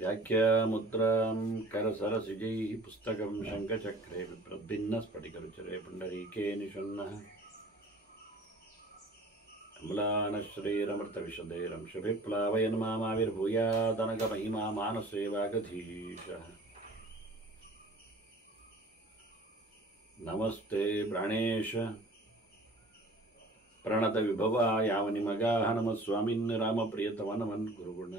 व्याख्यामुद्रां करसरसिजैः पुस्तकं शङ्खचक्रे बिभ्रद्भिन्नस्फटिकरुचिरे पुण्डरीके निषण्णः अम्लानश्रीरमृतविशदैरंशुभिप्लावयन् मामाविर्भूयादनगमहिमा मानसे वागधीशः नमस्ते प्राणेश प्रणतविभवा यावनिमगाः नमः स्वामिन् रामप्रियतमनमन् गुरुगुण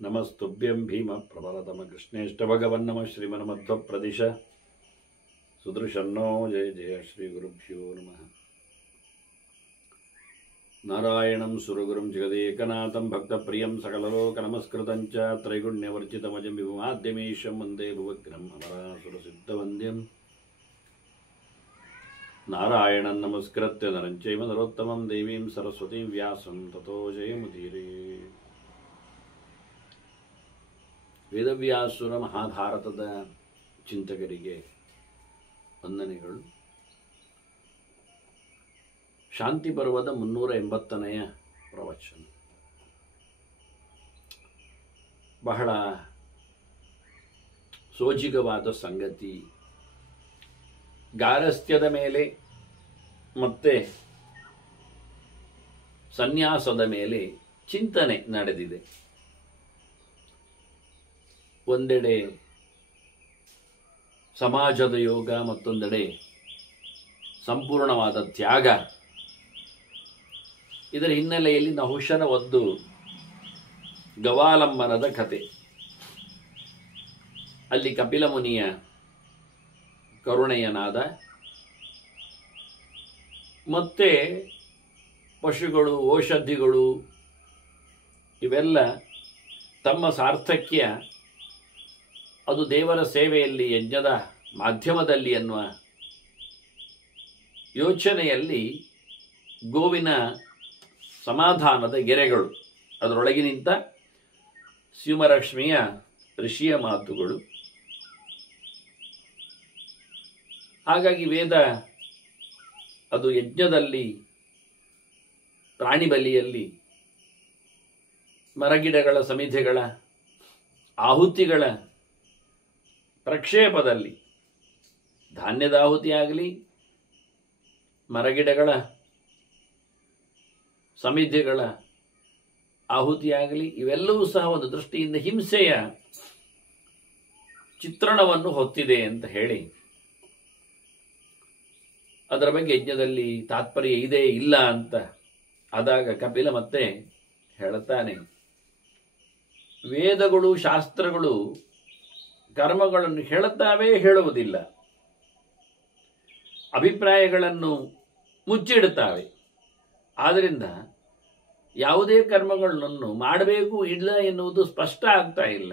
नमस्तुभ्यं भीम प्रबलतम कृष्णेष्ट भगवन् नमः श्रीमन्मध्वप्रदिश सुदृशन्नो जय जय श्री गुरुभ्यो नमः नारायणं सुरगुरुं जगदेकनाथं भक्तप्रियं सकललोकनमस्कृतं च त्रैगुण्यवर्जितमजं विभुमाद्यमीशं वन्दे भुवग्रम् अमरासुरसिद्धवन्द्यं नारायणं नमस्कृत्य नरं चैव नरोत्तमं देवीं सरस्वतीं व्यासं ततो जयमुदीरे ವೇದವ್ಯಾಸುರ ಮಹಾಭಾರತದ ಚಿಂತಕರಿಗೆ ವಂದನೆಗಳು. ಶಾಂತಿ ಪರ್ವದ 380ನೆಯ ಪ್ರವಚನ. ಬಹಳ ಸೋಜಿಗವಾದ ಸಂಗತಿ. ಗಾರಸ್ಥ್ಯದ ಮೇಲೆ ಮತ್ತೆ ಸನ್ಯಾಸದ ಮೇಲೆ ಚಿಂತನೆ ನಡೆದಿದೆ. ಒಂದೆಡೆ ಸಮಾಜದ ಯೋಗ, ಮತ್ತೊಂದೆಡೆ ಸಂಪೂರ್ಣವಾದ ತ್ಯಾಗ. ಇದರ ಹಿನ್ನೆಲೆಯಲ್ಲಿ ನಹುಷನ ಒಂದು ಗವಾಲಂಬನದ ಕತೆ. ಅಲ್ಲಿ ಕಪಿಲ ಮುನಿಯ ಕರುಣೆಯನಾದ ಮತ್ತೆ ಪಶುಗಳು, ಔಷಧಿಗಳು ಇವೆಲ್ಲ ತಮ್ಮ ಸಾರ್ಥಕ್ಯ ಅದು ದೇವರ ಸೇವೆಯಲ್ಲಿ, ಯಜ್ಞದ ಮಾಧ್ಯಮದಲ್ಲಿ ಎನ್ನುವ ಯೋಚನೆಯಲ್ಲಿ ಗೋವಿನ ಸಮಾಧಾನದ ಗೆರೆಗಳು, ಅದರೊಳಗೆ ನಿಂತ ಸಿಂಹರಶ್ಮಿಯ ಋಷಿಯ ಮಾತುಗಳು. ಹಾಗಾಗಿ ವೇದ ಅದು ಯಜ್ಞದಲ್ಲಿ, ಪ್ರಾಣಿ ಬಲಿಯಲ್ಲಿ, ಮರಗಿಡಗಳ ಸಮಿಧೆಗಳ ಆಹುತಿಗಳ ಪ್ರಕ್ಷೇಪದಲ್ಲಿ, ಧಾನ್ಯದ ಆಹುತಿಯಾಗಲಿ, ಮರಗಿಡಗಳ ಸಮಿಧೆಗಳ ಆಹುತಿಯಾಗಲಿ, ಇವೆಲ್ಲವೂ ಸಹ ಒಂದು ದೃಷ್ಟಿಯಿಂದ ಹಿಂಸೆಯ ಚಿತ್ರಣವನ್ನು ಹೊತ್ತಿದೆ ಅಂತ ಹೇಳಿ ಅದರ ಬಗ್ಗೆ ಯಜ್ಞದಲ್ಲಿ ತಾತ್ಪರ್ಯ ಇದೆ ಇಲ್ಲ ಅಂತ ಆದಾಗ ಕಪಿಲ ಮತ್ತೆ ಹೇಳುತ್ತಾನೆ, ವೇದಗಳು, ಶಾಸ್ತ್ರಗಳು ಕರ್ಮಗಳನ್ನು ಹೇಳುತ್ತಾವೇ ಹೇಳುವುದಿಲ್ಲ, ಅಭಿಪ್ರಾಯಗಳನ್ನು ಮುಚ್ಚಿಡುತ್ತಾವೆ. ಆದ್ದರಿಂದ ಯಾವುದೇ ಕರ್ಮಗಳನ್ನು ಮಾಡಬೇಕು ಇಲ್ಲ ಎನ್ನುವುದು ಸ್ಪಷ್ಟ ಆಗ್ತಾ ಇಲ್ಲ.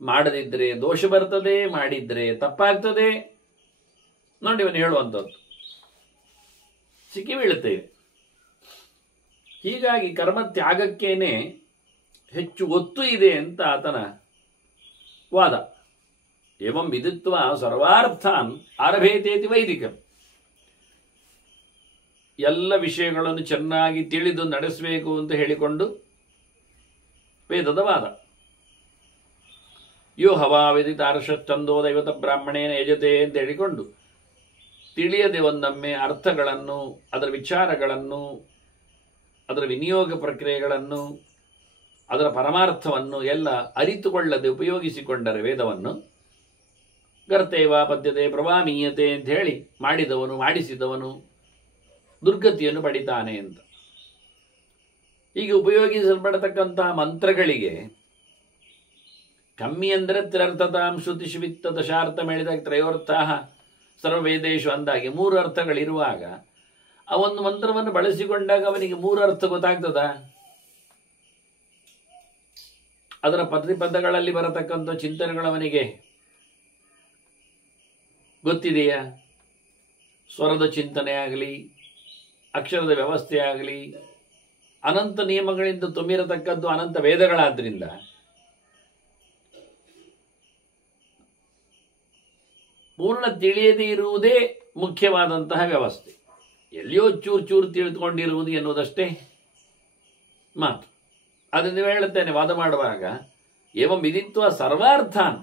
ಮಾಡದಿದ್ದರೆ ದೋಷ ಬರ್ತದೆ, ಮಾಡಿದ್ರೆ ತಪ್ಪಾಗ್ತದೆ. ನೋಡಿ ಇವನು ಹೇಳುವಂಥದ್ದು ಸಿಕ್ಕಿ ಬೀಳುತ್ತೇವೆ. ಹೀಗಾಗಿ ಕರ್ಮ ತ್ಯಾಗಕ್ಕೇನೆ ಹೆಚ್ಚು ಒತ್ತು ಇದೆ ಅಂತ ಆತನ ವಾದ. ಏವಂ ವಿದಿತ್ವ ಸರ್ವಾರ್ಥಾನ್ ಆರಭೇತೇತಿ ವೈದಿಕಂ. ಎಲ್ಲ ವಿಷಯಗಳನ್ನು ಚೆನ್ನಾಗಿ ತಿಳಿದು ನಡೆಸಬೇಕು ಅಂತ ಹೇಳಿಕೊಂಡು ವೇದದ ವಾದ. ಯೋ ಹವಾ ವಿದಿತಾರ್ಷಂದೋ ದೈವತ ಬ್ರಾಹ್ಮಣೇನ ಯಜತೆ ಅಂತ ಹೇಳಿಕೊಂಡು ತಿಳಿಯದೆ ಒಂದೊಮ್ಮೆ ಅರ್ಥಗಳನ್ನು, ಅದರ ವಿಚಾರಗಳನ್ನು, ಅದರ ವಿನಿಯೋಗ ಪ್ರಕ್ರಿಯೆಗಳನ್ನು, ಅದರ ಪರಮಾರ್ಥವನ್ನು ಎಲ್ಲ ಅರಿತುಕೊಳ್ಳದೆ ಉಪಯೋಗಿಸಿಕೊಂಡರೆ ವೇದವನ್ನು ಗರ್ತೇವ ಪದ್ಯತೆ ಪ್ರವಾಮೀಯತೆ ಅಂತ ಹೇಳಿ ಮಾಡಿದವನು, ಮಾಡಿಸಿದವನು ದುರ್ಗತಿಯನ್ನು ಪಡಿತಾನೆ ಅಂತ. ಹೀಗೆ ಉಪಯೋಗಿಸಲ್ಪಡತಕ್ಕಂತಹ ಮಂತ್ರಗಳಿಗೆ ಕಮ್ಮಿ ಅಂದರೆ ತ್ರಿರ್ಥತಾಂ ಶ್ರುತಿಷುವಿತ್ತ ದಶಾರ್ಥ ಮೇಳಿದಾಗ ತ್ರಯೋರ್ಥ ಸರ್ವವೇದೇಶು ಅಂದಾಗಿ 3 ಅರ್ಥಗಳಿರುವಾಗ ಆ ಒಂದು ಮಂತ್ರವನ್ನು ಬಳಸಿಕೊಂಡಾಗ ಅವನಿಗೆ 3 ಅರ್ಥ ಗೊತ್ತಾಗ್ತದ? ಅದರ ಪದಗಳಲ್ಲಿ ಬರತಕ್ಕಂಥ ಚಿಂತನೆಗಳು ಅವನಿಗೆ ಗೊತ್ತಿದೆಯಾ? ಸ್ವರದ ಚಿಂತನೆ ಆಗಲಿ, ಅಕ್ಷರದ ವ್ಯವಸ್ಥೆ ಆಗಲಿ, ಅನಂತ ನಿಯಮಗಳಿಂದ ತುಂಬಿರತಕ್ಕದ್ದು ಅನಂತ ವೇದಗಳಾದ್ರಿಂದ ಪೂರ್ಣ ತಿಳಿಯದೇ ಇರುವುದೇ ಮುಖ್ಯವಾದಂತಹ ವ್ಯವಸ್ಥೆ. ಎಲ್ಲಿಯೋ ಚೂರು ಚೂರು ತಿಳಿದುಕೊಂಡಿರುವುದು ಎನ್ನುವುದಷ್ಟೇ ಮಾತು. ಅದನ್ನು ನೀವು ಹೇಳುತ್ತೇನೆ ವಾದ ಮಾಡುವಾಗ ಏವಂ ವಿದಿತ್ವ ಸರ್ವಾರ್ಥಾನ್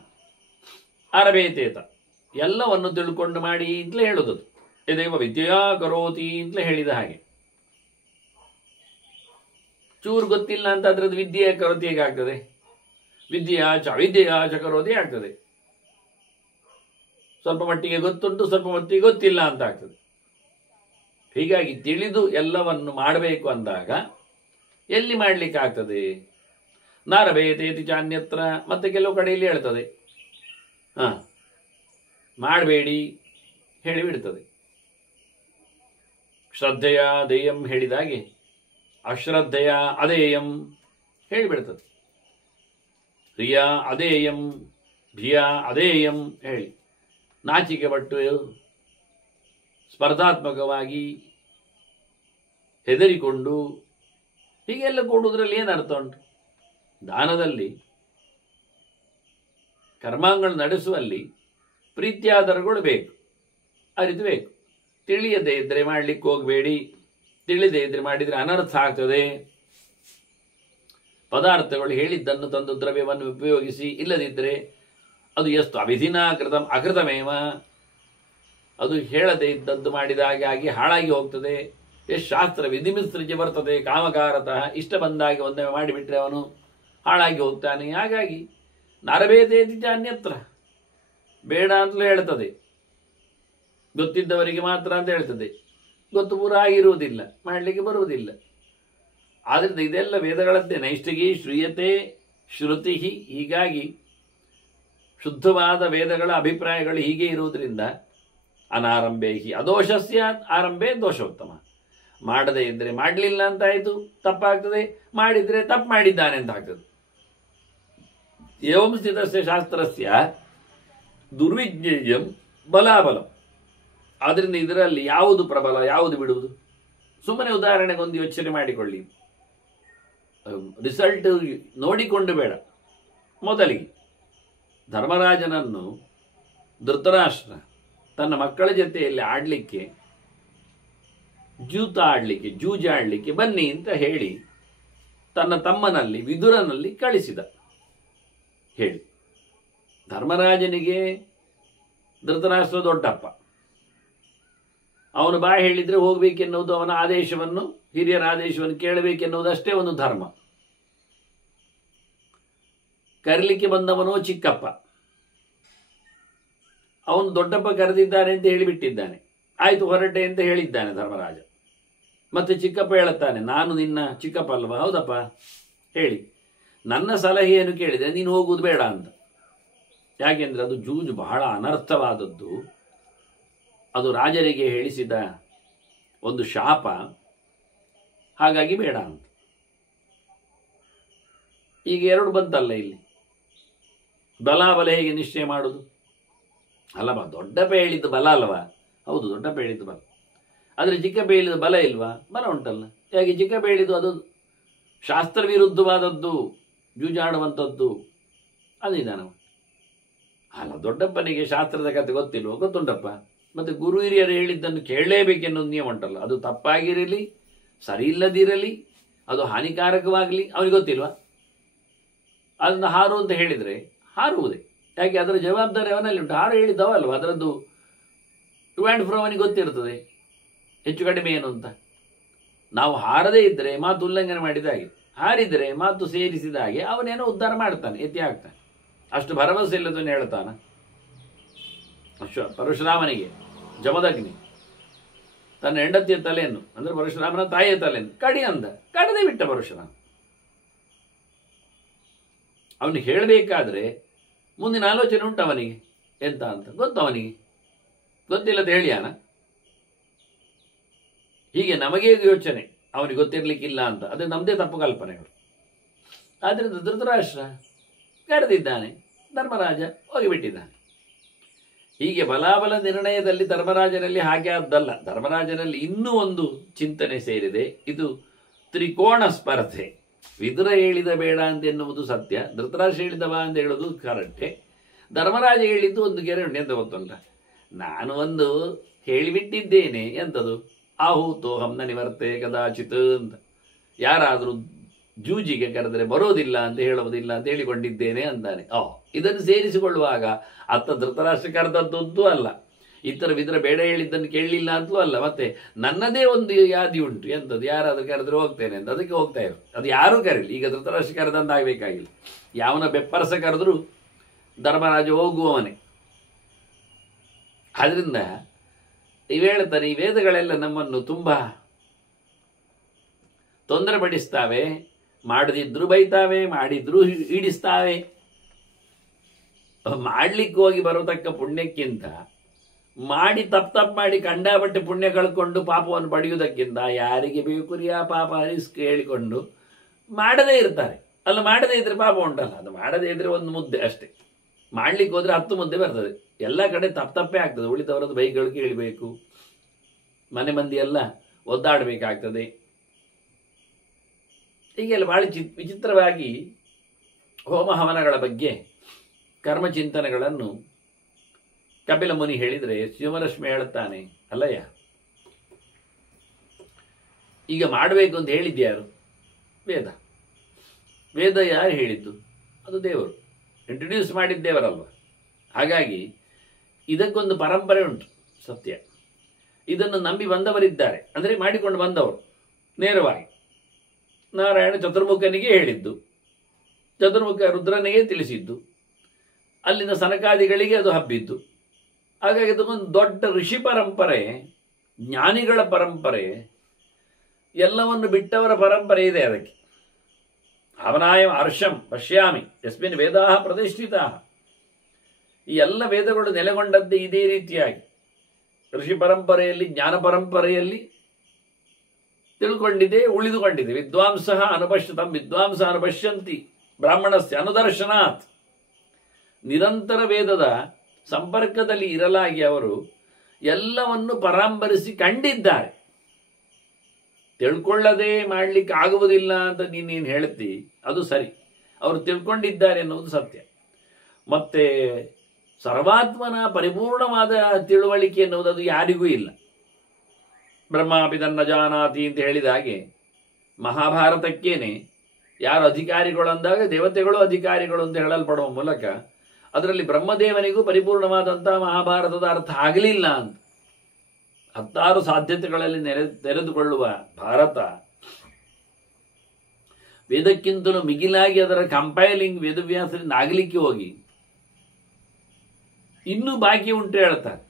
ಅರಬೇತೇತ, ಎಲ್ಲವನ್ನು ತಿಳ್ಕೊಂಡು ಮಾಡಿ ಅಂತಲೇ ಹೇಳುವುದು. ಇದೇವ ವಿದ್ಯೆಯಾ ಕರೋತಿ ಅಂತಲೇ ಹೇಳಿದ ಹಾಗೆ. ಚೂರು ಗೊತ್ತಿಲ್ಲ ಅಂತ ಅದ್ರದ್ದು ವಿದ್ಯೆಯ ಕರೋತಿ ಹೇಗಾಗ್ತದೆ? ವಿದ್ಯೆಯಾಚ ಅವಿದ್ಯೆಯಾಚ ಕರೋತಿ ಆಗ್ತದೆ. ಸ್ವಲ್ಪ ಮಟ್ಟಿಗೆ ಗೊತ್ತುಂಟು, ಸ್ವಲ್ಪ ಮಟ್ಟಿಗೆ ಗೊತ್ತಿಲ್ಲ ಅಂತ ಆಗ್ತದೆ. ಹೀಗಾಗಿ ತಿಳಿದು ಎಲ್ಲವನ್ನು ಮಾಡಬೇಕು ಅಂದಾಗ ಎಲ್ಲಿ ಮಾಡಲಿಕ್ಕೆ ಆಗ್ತದೆ? ನಾರಬೇತೇತಿ ಚಾನ್ಯತ್ರ, ಮತ್ತೆ ಕೆಲವು ಕಡೆಯಲ್ಲಿ ಹೇಳ್ತದೆ ಮಾಡಬೇಡಿ ಹೇಳಿಬಿಡ್ತದೆ. ಶ್ರದ್ಧೆಯ ದೇಯಂ ಹೇಳಿದಾಗೆ ಅಶ್ರದ್ಧೆಯ ಅದೇಯಂ ಹೇಳಿಬಿಡ್ತದೆ. ಪ್ರಿಯ ಅದೇಯಂ ಭಿಯ ಅದೇಯಂ ಹೇಳಿ ನಾಚಿಕೆ ಪಟ್ಟು ಸ್ಪರ್ಧಾತ್ಮಕವಾಗಿ ಹೆದರಿಕೊಂಡು ಹೀಗೆಲ್ಲ ಕೊಡುವುದರಲ್ಲಿ ಏನು ಅರ್ಥ ಉಂಟು? ದಾನದಲ್ಲಿ ಕರ್ಮಾಂಗಗಳು ನಡೆಸುವಲ್ಲಿ ಪ್ರೀತ್ಯಾದರಗಳು ಬೇಕು, ಅರಿತು ಬೇಕು. ತಿಳಿಯದೇ ಇದ್ದರೆ ಮಾಡಲಿಕ್ಕೆ ಹೋಗಬೇಡಿ. ತಿಳಿದೇ ಇದ್ರೆ ಮಾಡಿದರೆ ಅನರ್ಥ ಆಗ್ತದೆ. ಪದಾರ್ಥಗಳು ಹೇಳಿದ್ದನ್ನು ತಂದು ದ್ರವ್ಯವನ್ನು ಉಪಯೋಗಿಸಿ, ಇಲ್ಲದಿದ್ದರೆ ಅದು ಎಷ್ಟು ಅವಿಧಿನಾ ಕೃತಂ ಅಕೃತಮೇವ, ಅದು ಹೇಳದೇ ಇದ್ದದ್ದು ಮಾಡಿದ ಹಾಗೆ ಆಗಿ ಹಾಳಾಗಿ ಹೋಗ್ತದೆ. ಎಷ್ಟು ಶಾಸ್ತ್ರ ವಿಧಿಮಿಸೃಜ್ಯ ಬರ್ತದೆ ಕಾಮಕಾರತಃ, ಇಷ್ಟ ಬಂದಾಗಿ ಒಂದೇ ಮಾಡಿಬಿಟ್ರೆ ಅವನು ಹಾಳಾಗಿ ಹೋಗ್ತಾನೆ. ಹಾಗಾಗಿ ನರಬೇದೇತಿ ಅನ್ಯತ್ರ, ಬೇಡ ಅಂತಲೂ ಹೇಳ್ತದೆ. ಗೊತ್ತಿದ್ದವರಿಗೆ ಮಾತ್ರ ಅಂತ ಹೇಳ್ತದೆ, ಗೊತ್ತು ಪೂರ ಆಗಿರುವುದಿಲ್ಲ, ಮಾಡಲಿಕ್ಕೆ ಬರುವುದಿಲ್ಲ. ಆದ್ದರಿಂದ ಇದೆಲ್ಲ ವೇದಗಳದ್ದೇ. ನೈಷ್ಠಿಕಿ ಶ್ರೀಯತೆ ಶ್ರುತಿ. ಹೀಗಾಗಿ ಶುದ್ಧವಾದ ವೇದಗಳ ಅಭಿಪ್ರಾಯಗಳು ಹೀಗೆ ಇರುವುದರಿಂದ ಅನಾರಂಭೇ ಹಿ ಅದೋಷಸ್ಯ ಆರಂಭೆ ದೋಷೋತ್ತಮ. ಮಾಡದೇ ಇದ್ದರೆ ಮಾಡಲಿಲ್ಲ ಅಂತ ಆಯಿತು, ತಪ್ಪಾಗ್ತದೆ. ಮಾಡಿದರೆ ತಪ್ಪು ಮಾಡಿದ್ದಾನೆ ಅಂತ ಆಗ್ತದೆ. ಏವಂ ಸ್ಥಿತಸ್ಯ ಶಾಸ್ತ್ರಸ್ಯ ದುರ್ವಿಜ್ಞೇಯಂ ಬಲಾಬಲಂ. ಆದ್ದರಿಂದ ಇದರಲ್ಲಿ ಯಾವುದು ಪ್ರಬಲ, ಯಾವುದು ಬಿಡುವುದು? ಸುಮ್ಮನೆ ಉದಾಹರಣೆಗೆ ಒಂದು ಯೋಚನೆ ಮಾಡಿಕೊಳ್ಳಿ. ರಿಸಲ್ಟ್ ನೋಡಿಕೊಂಡು ಬೇಡ. ಮೊದಲಿಗೆ ಧರ್ಮರಾಜನನ್ನು ಧೃತರಾಷ್ಟ್ರ ತನ್ನ ಮಕ್ಕಳ ಜೊತೆಯಲ್ಲಿ ಆಡಲಿಕ್ಕೆ, ಜೂಜಾಡಲಿಕ್ಕೆ ಬನ್ನಿ ಅಂತ ಹೇಳಿ ತನ್ನ ತಮ್ಮನಲ್ಲಿ ವಿದುರನಲ್ಲಿ ಕಳಿಸಿದ. ಹೇಳಿ, ಧರ್ಮರಾಜನಿಗೆ ಧೃತರಾಷ್ಟ್ರ ದೊಡ್ಡಪ್ಪ, ಅವನು ಬಾಯಿ ಹೇಳಿದರೆ ಹೋಗಬೇಕೆನ್ನುವುದು ಅವನ ಆದೇಶವನ್ನು, ಹಿರಿಯರ ಆದೇಶವನ್ನು ಕೇಳಬೇಕೆನ್ನುವುದು ಅಷ್ಟೇ ಒಂದು ಧರ್ಮ. ಕರೀಲಿಕ್ಕೆ ಬಂದವನು ಚಿಕ್ಕಪ್ಪ, ಅವನು ದೊಡ್ಡಪ್ಪ ಕರೆದಿದ್ದಾನೆ ಅಂತ ಹೇಳಿಬಿಟ್ಟಿದ್ದಾನೆ. ಆಯ್ತು ಹೊರಟೆ ಅಂತ ಹೇಳಿದ್ದಾನೆ ಧರ್ಮರಾಜ. ಮತ್ತೆ ಚಿಕ್ಕಪ್ಪ ಹೇಳುತ್ತಾನೆ, ನಾನು ನಿನ್ನ ಚಿಕ್ಕಪ್ಪ ಅಲ್ವಾ? ಹೌದಪ್ಪ ಹೇಳಿ, ನನ್ನ ಸಲಹೆಯನ್ನು ಕೇಳಿದೆ, ನೀನು ಹೋಗುವುದು ಬೇಡ ಅಂತ. ಯಾಕೆಂದ್ರೆ ಅದು ಜೂಜು ಬಹಳ ಅನರ್ಥವಾದದ್ದು. ಅದು ರಾಜರಿಗೆ ಹೇಳಿಸಿದ ಒಂದು ಶಾಪ. ಹಾಗಾಗಿ ಬೇಡ ಅಂತ. ಈಗ ಎರಡು ಬಂತಲ್ಲ ಇಲ್ಲಿ. ಬಲಾಬಲ ಹೇಗೆ ನಿಶ್ಚಯ ಮಾಡುವುದು? ಅಲ್ಲವಾ, ದೊಡ್ಡಪ್ಪ ಹೇಳಿದ್ದು ಬಲ ಅಲ್ವಾ? ಹೌದು, ದೊಡ್ಡಪ್ಪ ಹೇಳಿದ್ದು ಬಲ. ಆದರೆ ಚಿಕ್ಕಪ್ಪ ಹೇಳಿದ ಬಲ ಇಲ್ವಾ? ಬಲ ಉಂಟಲ್ಲ. ಹೇಗೆ ಚಿಕ್ಕಪ್ಪ ಹೇಳಿದ್ದು ಅದು ಶಾಸ್ತ್ರ ವಿರುದ್ಧವಾದದ್ದು, ಜೂಜಾಡುವಂಥದ್ದು, ಅದು ನಿಧಾನ. ಅಲ್ಲ, ದೊಡ್ಡಪ್ಪನಿಗೆ ಶಾಸ್ತ್ರದ ಕಥೆ ಗೊತ್ತಿಲ್ವ? ಗೊತ್ತುಂಟಪ್ಪ. ಮತ್ತು ಗುರು ಹಿರಿಯರು ಹೇಳಿದ್ದನ್ನು ಕೇಳಲೇಬೇಕೆನ್ನೋದು ನಿಯಮ ಉಂಟಲ್ಲ. ಅದು ತಪ್ಪಾಗಿರಲಿ, ಸರಿ ಇಲ್ಲದಿರಲಿ, ಅದು ಹಾನಿಕಾರಕವಾಗಲಿ, ಅವನಿಗೆ ಗೊತ್ತಿಲ್ವಾ? ಅದನ್ನು ಹಾರು ಅಂತ ಹೇಳಿದರೆ ಹಾರುವುದೇ. ಯಾಕೆ? ಅದರ ಜವಾಬ್ದಾರಿ ಅವನಲ್ಲಿ ಉಂಟು. ಹಾರು ಹೇಳಿದ್ದವ ಅಲ್ವ, ಅದರದ್ದು ಟು ಆ್ಯಂಡ್ ಫ್ರೋ ಅವನಿಗೆ ಗೊತ್ತಿರ್ತದೆ ಹೆಚ್ಚು ಕಡಿಮೆ ಏನು ಅಂತ. ನಾವು ಹಾರದೇ ಇದ್ದರೆ ಮಾತು ಉಲ್ಲಂಘನೆ ಮಾಡಿದ ಹಾಗೆ, ಹಾರಿದರೆ ಮಾತು ಸೇರಿಸಿದ ಹಾಗೆ ಅವನೇನೋ ಉದ್ಧಾರ ಮಾಡ್ತಾನೆ, ಎತ್ತಿ ಆಗ್ತಾನೆ. ಅಷ್ಟು ಭರವಸೆ ಇಲ್ಲದನ್ನು ಹೇಳ್ತಾನ. ಪರಶುರಾಮನಿಗೆ ಜಮದಗ್ನಿ ತನ್ನ ಹೆಂಡತಿಯ ತಲೆಯನ್ನು, ಅಂದರೆ ಪರಶುರಾಮನ ತಾಯಿಯ ತಲೆಯನ್ನು ಕಡಿ ಅಂದ, ಕಡದೆ ಬಿಟ್ಟ ಪರಶುರಾಮ. ಅವನಿಗೆ ಹೇಳಬೇಕಾದ್ರೆ ಮುಂದಿನ ಆಲೋಚನೆ ಉಂಟು ಅವನಿಗೆ, ಎಂತ ಅಂತ ಗೊತ್ತು ಅವನಿಗೆ. ಗೊತ್ತಿಲ್ಲದ ಹೇಳಿಯಾನ. ಹೀಗೆ ನಮಗೆ ಯೋಚನೆ ಅವನಿಗೆ ಗೊತ್ತಿರ್ಲಿಕ್ಕಿಲ್ಲ ಅಂತ, ಅದೇ ನಮ್ಮದೇ ತಪ್ಪು ಕಲ್ಪನೆಗಳು. ಆದ್ದರಿಂದ ಧೃತರಾಷ್ಟ್ರ ಕರೆದಿದ್ದಾನೆ, ಧರ್ಮರಾಜ ಹೋಗಿಬಿಟ್ಟಿದ್ದಾನೆ. ಹೀಗೆ ಬಲಾಬಲ ನಿರ್ಣಯದಲ್ಲಿ ಧರ್ಮರಾಜನಲ್ಲಿ ಹಾಗೆ ಆದ್ದಲ್ಲ. ಧರ್ಮರಾಜನಲ್ಲಿ ಇನ್ನೂ ಒಂದು ಚಿಂತನೆ ಸೇರಿದೆ. ಇದು ತ್ರಿಕೋಣ ಸ್ಪರ್ಧೆ. ವಿದುರ ಹೇಳಿದ ಬೇಡ ಅಂತ ಎನ್ನುವುದು ಸತ್ಯ, ಧೃತರಾಷ್ಟ್ರ ಹೇಳಿದವ ಅಂತ ಹೇಳೋದು ಕರೆಕ್ಟೆ. ಧರ್ಮರಾಜ ಹೇಳಿದ್ದು ಒಂದು ಗೆರೆ ಉಂಟು, ಎಂತ ಗೊತ್ತುಂಟ? ನಾನು ಒಂದು ಹೇಳಿಬಿಟ್ಟಿದ್ದೇನೆ, ಎಂಥದು? ಆಹೂತೋಹಂನ ನಿವರ್ತೆ ಕದಾಚಿತ್ ಅಂತ. ಯಾರಾದರೂ ಜೂಜಿಗೆ ಕರೆದರೆ ಬರೋದಿಲ್ಲ ಅಂತ ಹೇಳುವುದಿಲ್ಲ ಅಂತ ಹೇಳಿಕೊಂಡಿದ್ದೇನೆ ಅಂತಾನೆ. ಇದನ್ನು ಸೇರಿಸಿಕೊಳ್ಳುವಾಗ ಅತ್ತ ಧೃತರಾಷ್ಟ್ರ ಕರೆದದ್ದು ಅಲ್ಲ, ಇತರ ವಿದ್ರ ಬೇಡ ಹೇಳಿದ್ದನ್ನು ಕೇಳಲಿಲ್ಲ ಅಂತಲೂ ಅಲ್ಲ. ಮತ್ತೆ ನನ್ನದೇ ಒಂದು ಯಾದಿ ಉಂಟು, ಎಂಥದ್ದು, ಯಾರಾದ್ರೂ ಕರೆದ್ರೆ ಹೋಗ್ತೇನೆ ಅಂತ, ಅದಕ್ಕೆ ಹೋಗ್ತಾ ಇರು. ಅದು ಯಾರೂ ಕರೀಲಿ, ಈಗ ಧೃತರಾಷ್ಟ್ರ ಕರೆದಂತ ಆಗಬೇಕಾಗಿಲ್ಲ. ಯಾವನ ಬೆಪ್ಪರಸ ಕರೆದ್ರು ಧರ್ಮರಾಜ ಹೋಗುವವನೇ. ಆದ್ರಿಂದ ಇವು ಹೇಳ್ತಾರೆ, ಈ ವೇದಗಳೆಲ್ಲ ನಮ್ಮನ್ನು ತುಂಬಾ ತೊಂದರೆ ಪಡಿಸ್ತಾವೆ, ಮಾಡದಿದ್ರು ಬೈತಾವೆ, ಮಾಡಿದ್ರು ಹಿಡಿಸ್ತಾವೆ. ಮಾಡ್ಲಿಕ್ಕೆ ಹೋಗಿ ಬರತಕ್ಕ ಪುಣ್ಯಕ್ಕಿಂತ ಮಾಡಿ ತಪ್ಪು ಮಾಡಿ ಕಂಡಾಪಟ್ಟೆ ಪುಣ್ಯ ಕಳ್ಕೊಂಡು ಪಾಪವನ್ನು ಪಡೆಯುವುದಕ್ಕಿಂತ ಯಾರಿಗೆ ಬೇಕು ರೀ ಆ ಪಾಪ ರಿಸ್ಕ್ ಹೇಳಿಕೊಂಡು ಮಾಡದೇ ಇರ್ತಾರೆ. ಅಲ್ಲ, ಮಾಡದೇ ಇದ್ರೆ ಪಾಪ ಉಂಟಲ್ಲ, ಅದು ಮಾಡದೇ ಇದ್ರೆ ಒಂದು ಮುದ್ದೆ ಅಷ್ಟೇ. ಮಾಡ್ಲಿಕ್ಕೆ ಹೋದ್ರೆ 10 ಮುದ್ದೆ ಬರ್ತದೆ. ಎಲ್ಲ ಕಡೆ ತಪ್ಪೇ ಆಗ್ತದೆ. ಉಳಿದವರದ್ದು ಬೈಗಳು ಕೇಳಬೇಕು, ಮನೆ ಮಂದಿ ಎಲ್ಲ ಒದ್ದಾಡಬೇಕಾಗ್ತದೆ. ಹೀಗೆಲ್ಲ ಬಹಳ ವಿಚಿತ್ರವಾಗಿ ಹೋಮ ಹವನಗಳ ಬಗ್ಗೆ ಕರ್ಮಚಿಂತನೆಗಳನ್ನು ಕಪಿಲ ಮುನಿ ಹೇಳಿದರೆ ಶಿವರಶ್ಮಿ ಹೇಳುತ್ತಾನೆ, ಅಲ್ಲಯ್ಯ, ಈಗ ಮಾಡಬೇಕು ಅಂತ ಹೇಳಿದ್ಯಾರು? ವೇದ. ವೇದ ಯಾರು ಹೇಳಿದ್ದು? ಅದು ದೇವರು ಇಂಟ್ರೊಡ್ಯೂಸ್ ಮಾಡಿದ್ದೇವರಲ್ವ. ಹಾಗಾಗಿ ಇದಕ್ಕೊಂದು ಪರಂಪರೆ ಉಂಟು, ಸತ್ಯ. ಇದನ್ನು ನಂಬಿ ಬಂದವರಿದ್ದಾರೆ, ಅಂದರೆ ಮಾಡಿಕೊಂಡು ಬಂದವರು. ನೇರವಾಗಿ ನಾರಾಯಣ ಚತುರ್ಮುಖನಿಗೆ ಹೇಳಿದ್ದು, ಚತುರ್ಮುಖ ರುದ್ರನಿಗೆ ತಿಳಿಸಿದ್ದು, ಅಲ್ಲಿನ ಸನಕಾದಿಗಳಿಗೆ ಅದು ಹಬ್ಬಿದ್ದು. ಹಾಗಾಗಿ ಅದಕ್ಕೊಂದು ದೊಡ್ಡ ಋಷಿ ಪರಂಪರೆ, ಜ್ಞಾನಿಗಳ ಪರಂಪರೆ, ಎಲ್ಲವನ್ನು ಬಿಟ್ಟವರ ಪರಂಪರೆ ಇದೆ ಅದಕ್ಕೆ. ಅವನಾಯ ಹರ್ಷಂ ಪಶ್ಯಾಮಿ ಯಸ್ಮಿನ್ ವೇದಾ ಪ್ರತಿಷ್ಠಿತಾ. ಈ ಎಲ್ಲ ವೇದಗಳು ನೆಲೆಗೊಂಡದ್ದೇ ಇದೇ ರೀತಿಯಾಗಿ ಋಷಿ ಪರಂಪರೆಯಲ್ಲಿ, ಜ್ಞಾನ ಪರಂಪರೆಯಲ್ಲಿ ತಿಳ್ಕೊಂಡಿದೆ, ಉಳಿದುಕೊಂಡಿದೆ. ವಿದ್ವಾಂಸ ಅನುಪಶ್ಯತಂ ವಿದ್ವಾಂಸ ಅನುಪಶ್ಯಂತಿ ಬ್ರಾಹ್ಮಣಸ್ಯ ಅನುದರ್ಶನಾತ್. ನಿರಂತರ ವೇದದ ಸಂಪರ್ಕದಲ್ಲಿ ಇರಲಾಗಿ ಅವರು ಎಲ್ಲವನ್ನು ಪರಾಂಬರಿಸಿ ಕಂಡಿದ್ದಾರೆ. ತಿಳ್ಕೊಳ್ಳದೆ ಮಾಡಲಿಕ್ಕೆ ಆಗುವುದಿಲ್ಲ ಅಂತ ನೀನೇನು ಹೇಳ್ತಿ, ಅದು ಸರಿ. ಅವರು ತಿಳ್ಕೊಂಡಿದ್ದಾರೆ ಎನ್ನುವುದು ಸತ್ಯ. ಮತ್ತೆ ಸರ್ವಾತ್ಮನ ಪರಿಪೂರ್ಣವಾದ ತಿಳುವಳಿಕೆ ಎನ್ನುವುದು ಅದು ಯಾರಿಗೂ ಇಲ್ಲ. ಬ್ರಹ್ಮಾಪಿತನ್ನ ಜಾನಾತಿ ಅಂತ ಹೇಳಿದ ಹಾಗೆ ಮಹಾಭಾರತಕ್ಕೇನೆ ಯಾರು ಅಧಿಕಾರಿಗಳು ಅಂದಾಗ ದೇವತೆಗಳು ಅಧಿಕಾರಿಗಳು ಅಂತ ಹೇಳಲ್ಪಡುವ ಮೂಲಕ ಅದರಲ್ಲಿ ಬ್ರಹ್ಮದೇವನಿಗೂ ಪರಿಪೂರ್ಣವಾದಂತಹ ಮಹಾಭಾರತದ ಅರ್ಥ ಆಗಲಿಲ್ಲ ಅಂತ 16 ಸಾಧ್ಯತೆಗಳಲ್ಲಿ ತೆರೆದುಕೊಳ್ಳುವ ಭಾರತ ವೇದಕ್ಕಿಂತಲೂ ಮಿಗಿಲಾಗಿ ಅದರ ಕಂಪೈಲಿಂಗ್ ವೇದವ್ಯಾಸರಿಂದ ಆಗಲಿಕ್ಕೆ ಹೋಗಿ ಇನ್ನೂ ಬಾಕಿ ಉಂಟು ಹೇಳ್ತಾರೆ.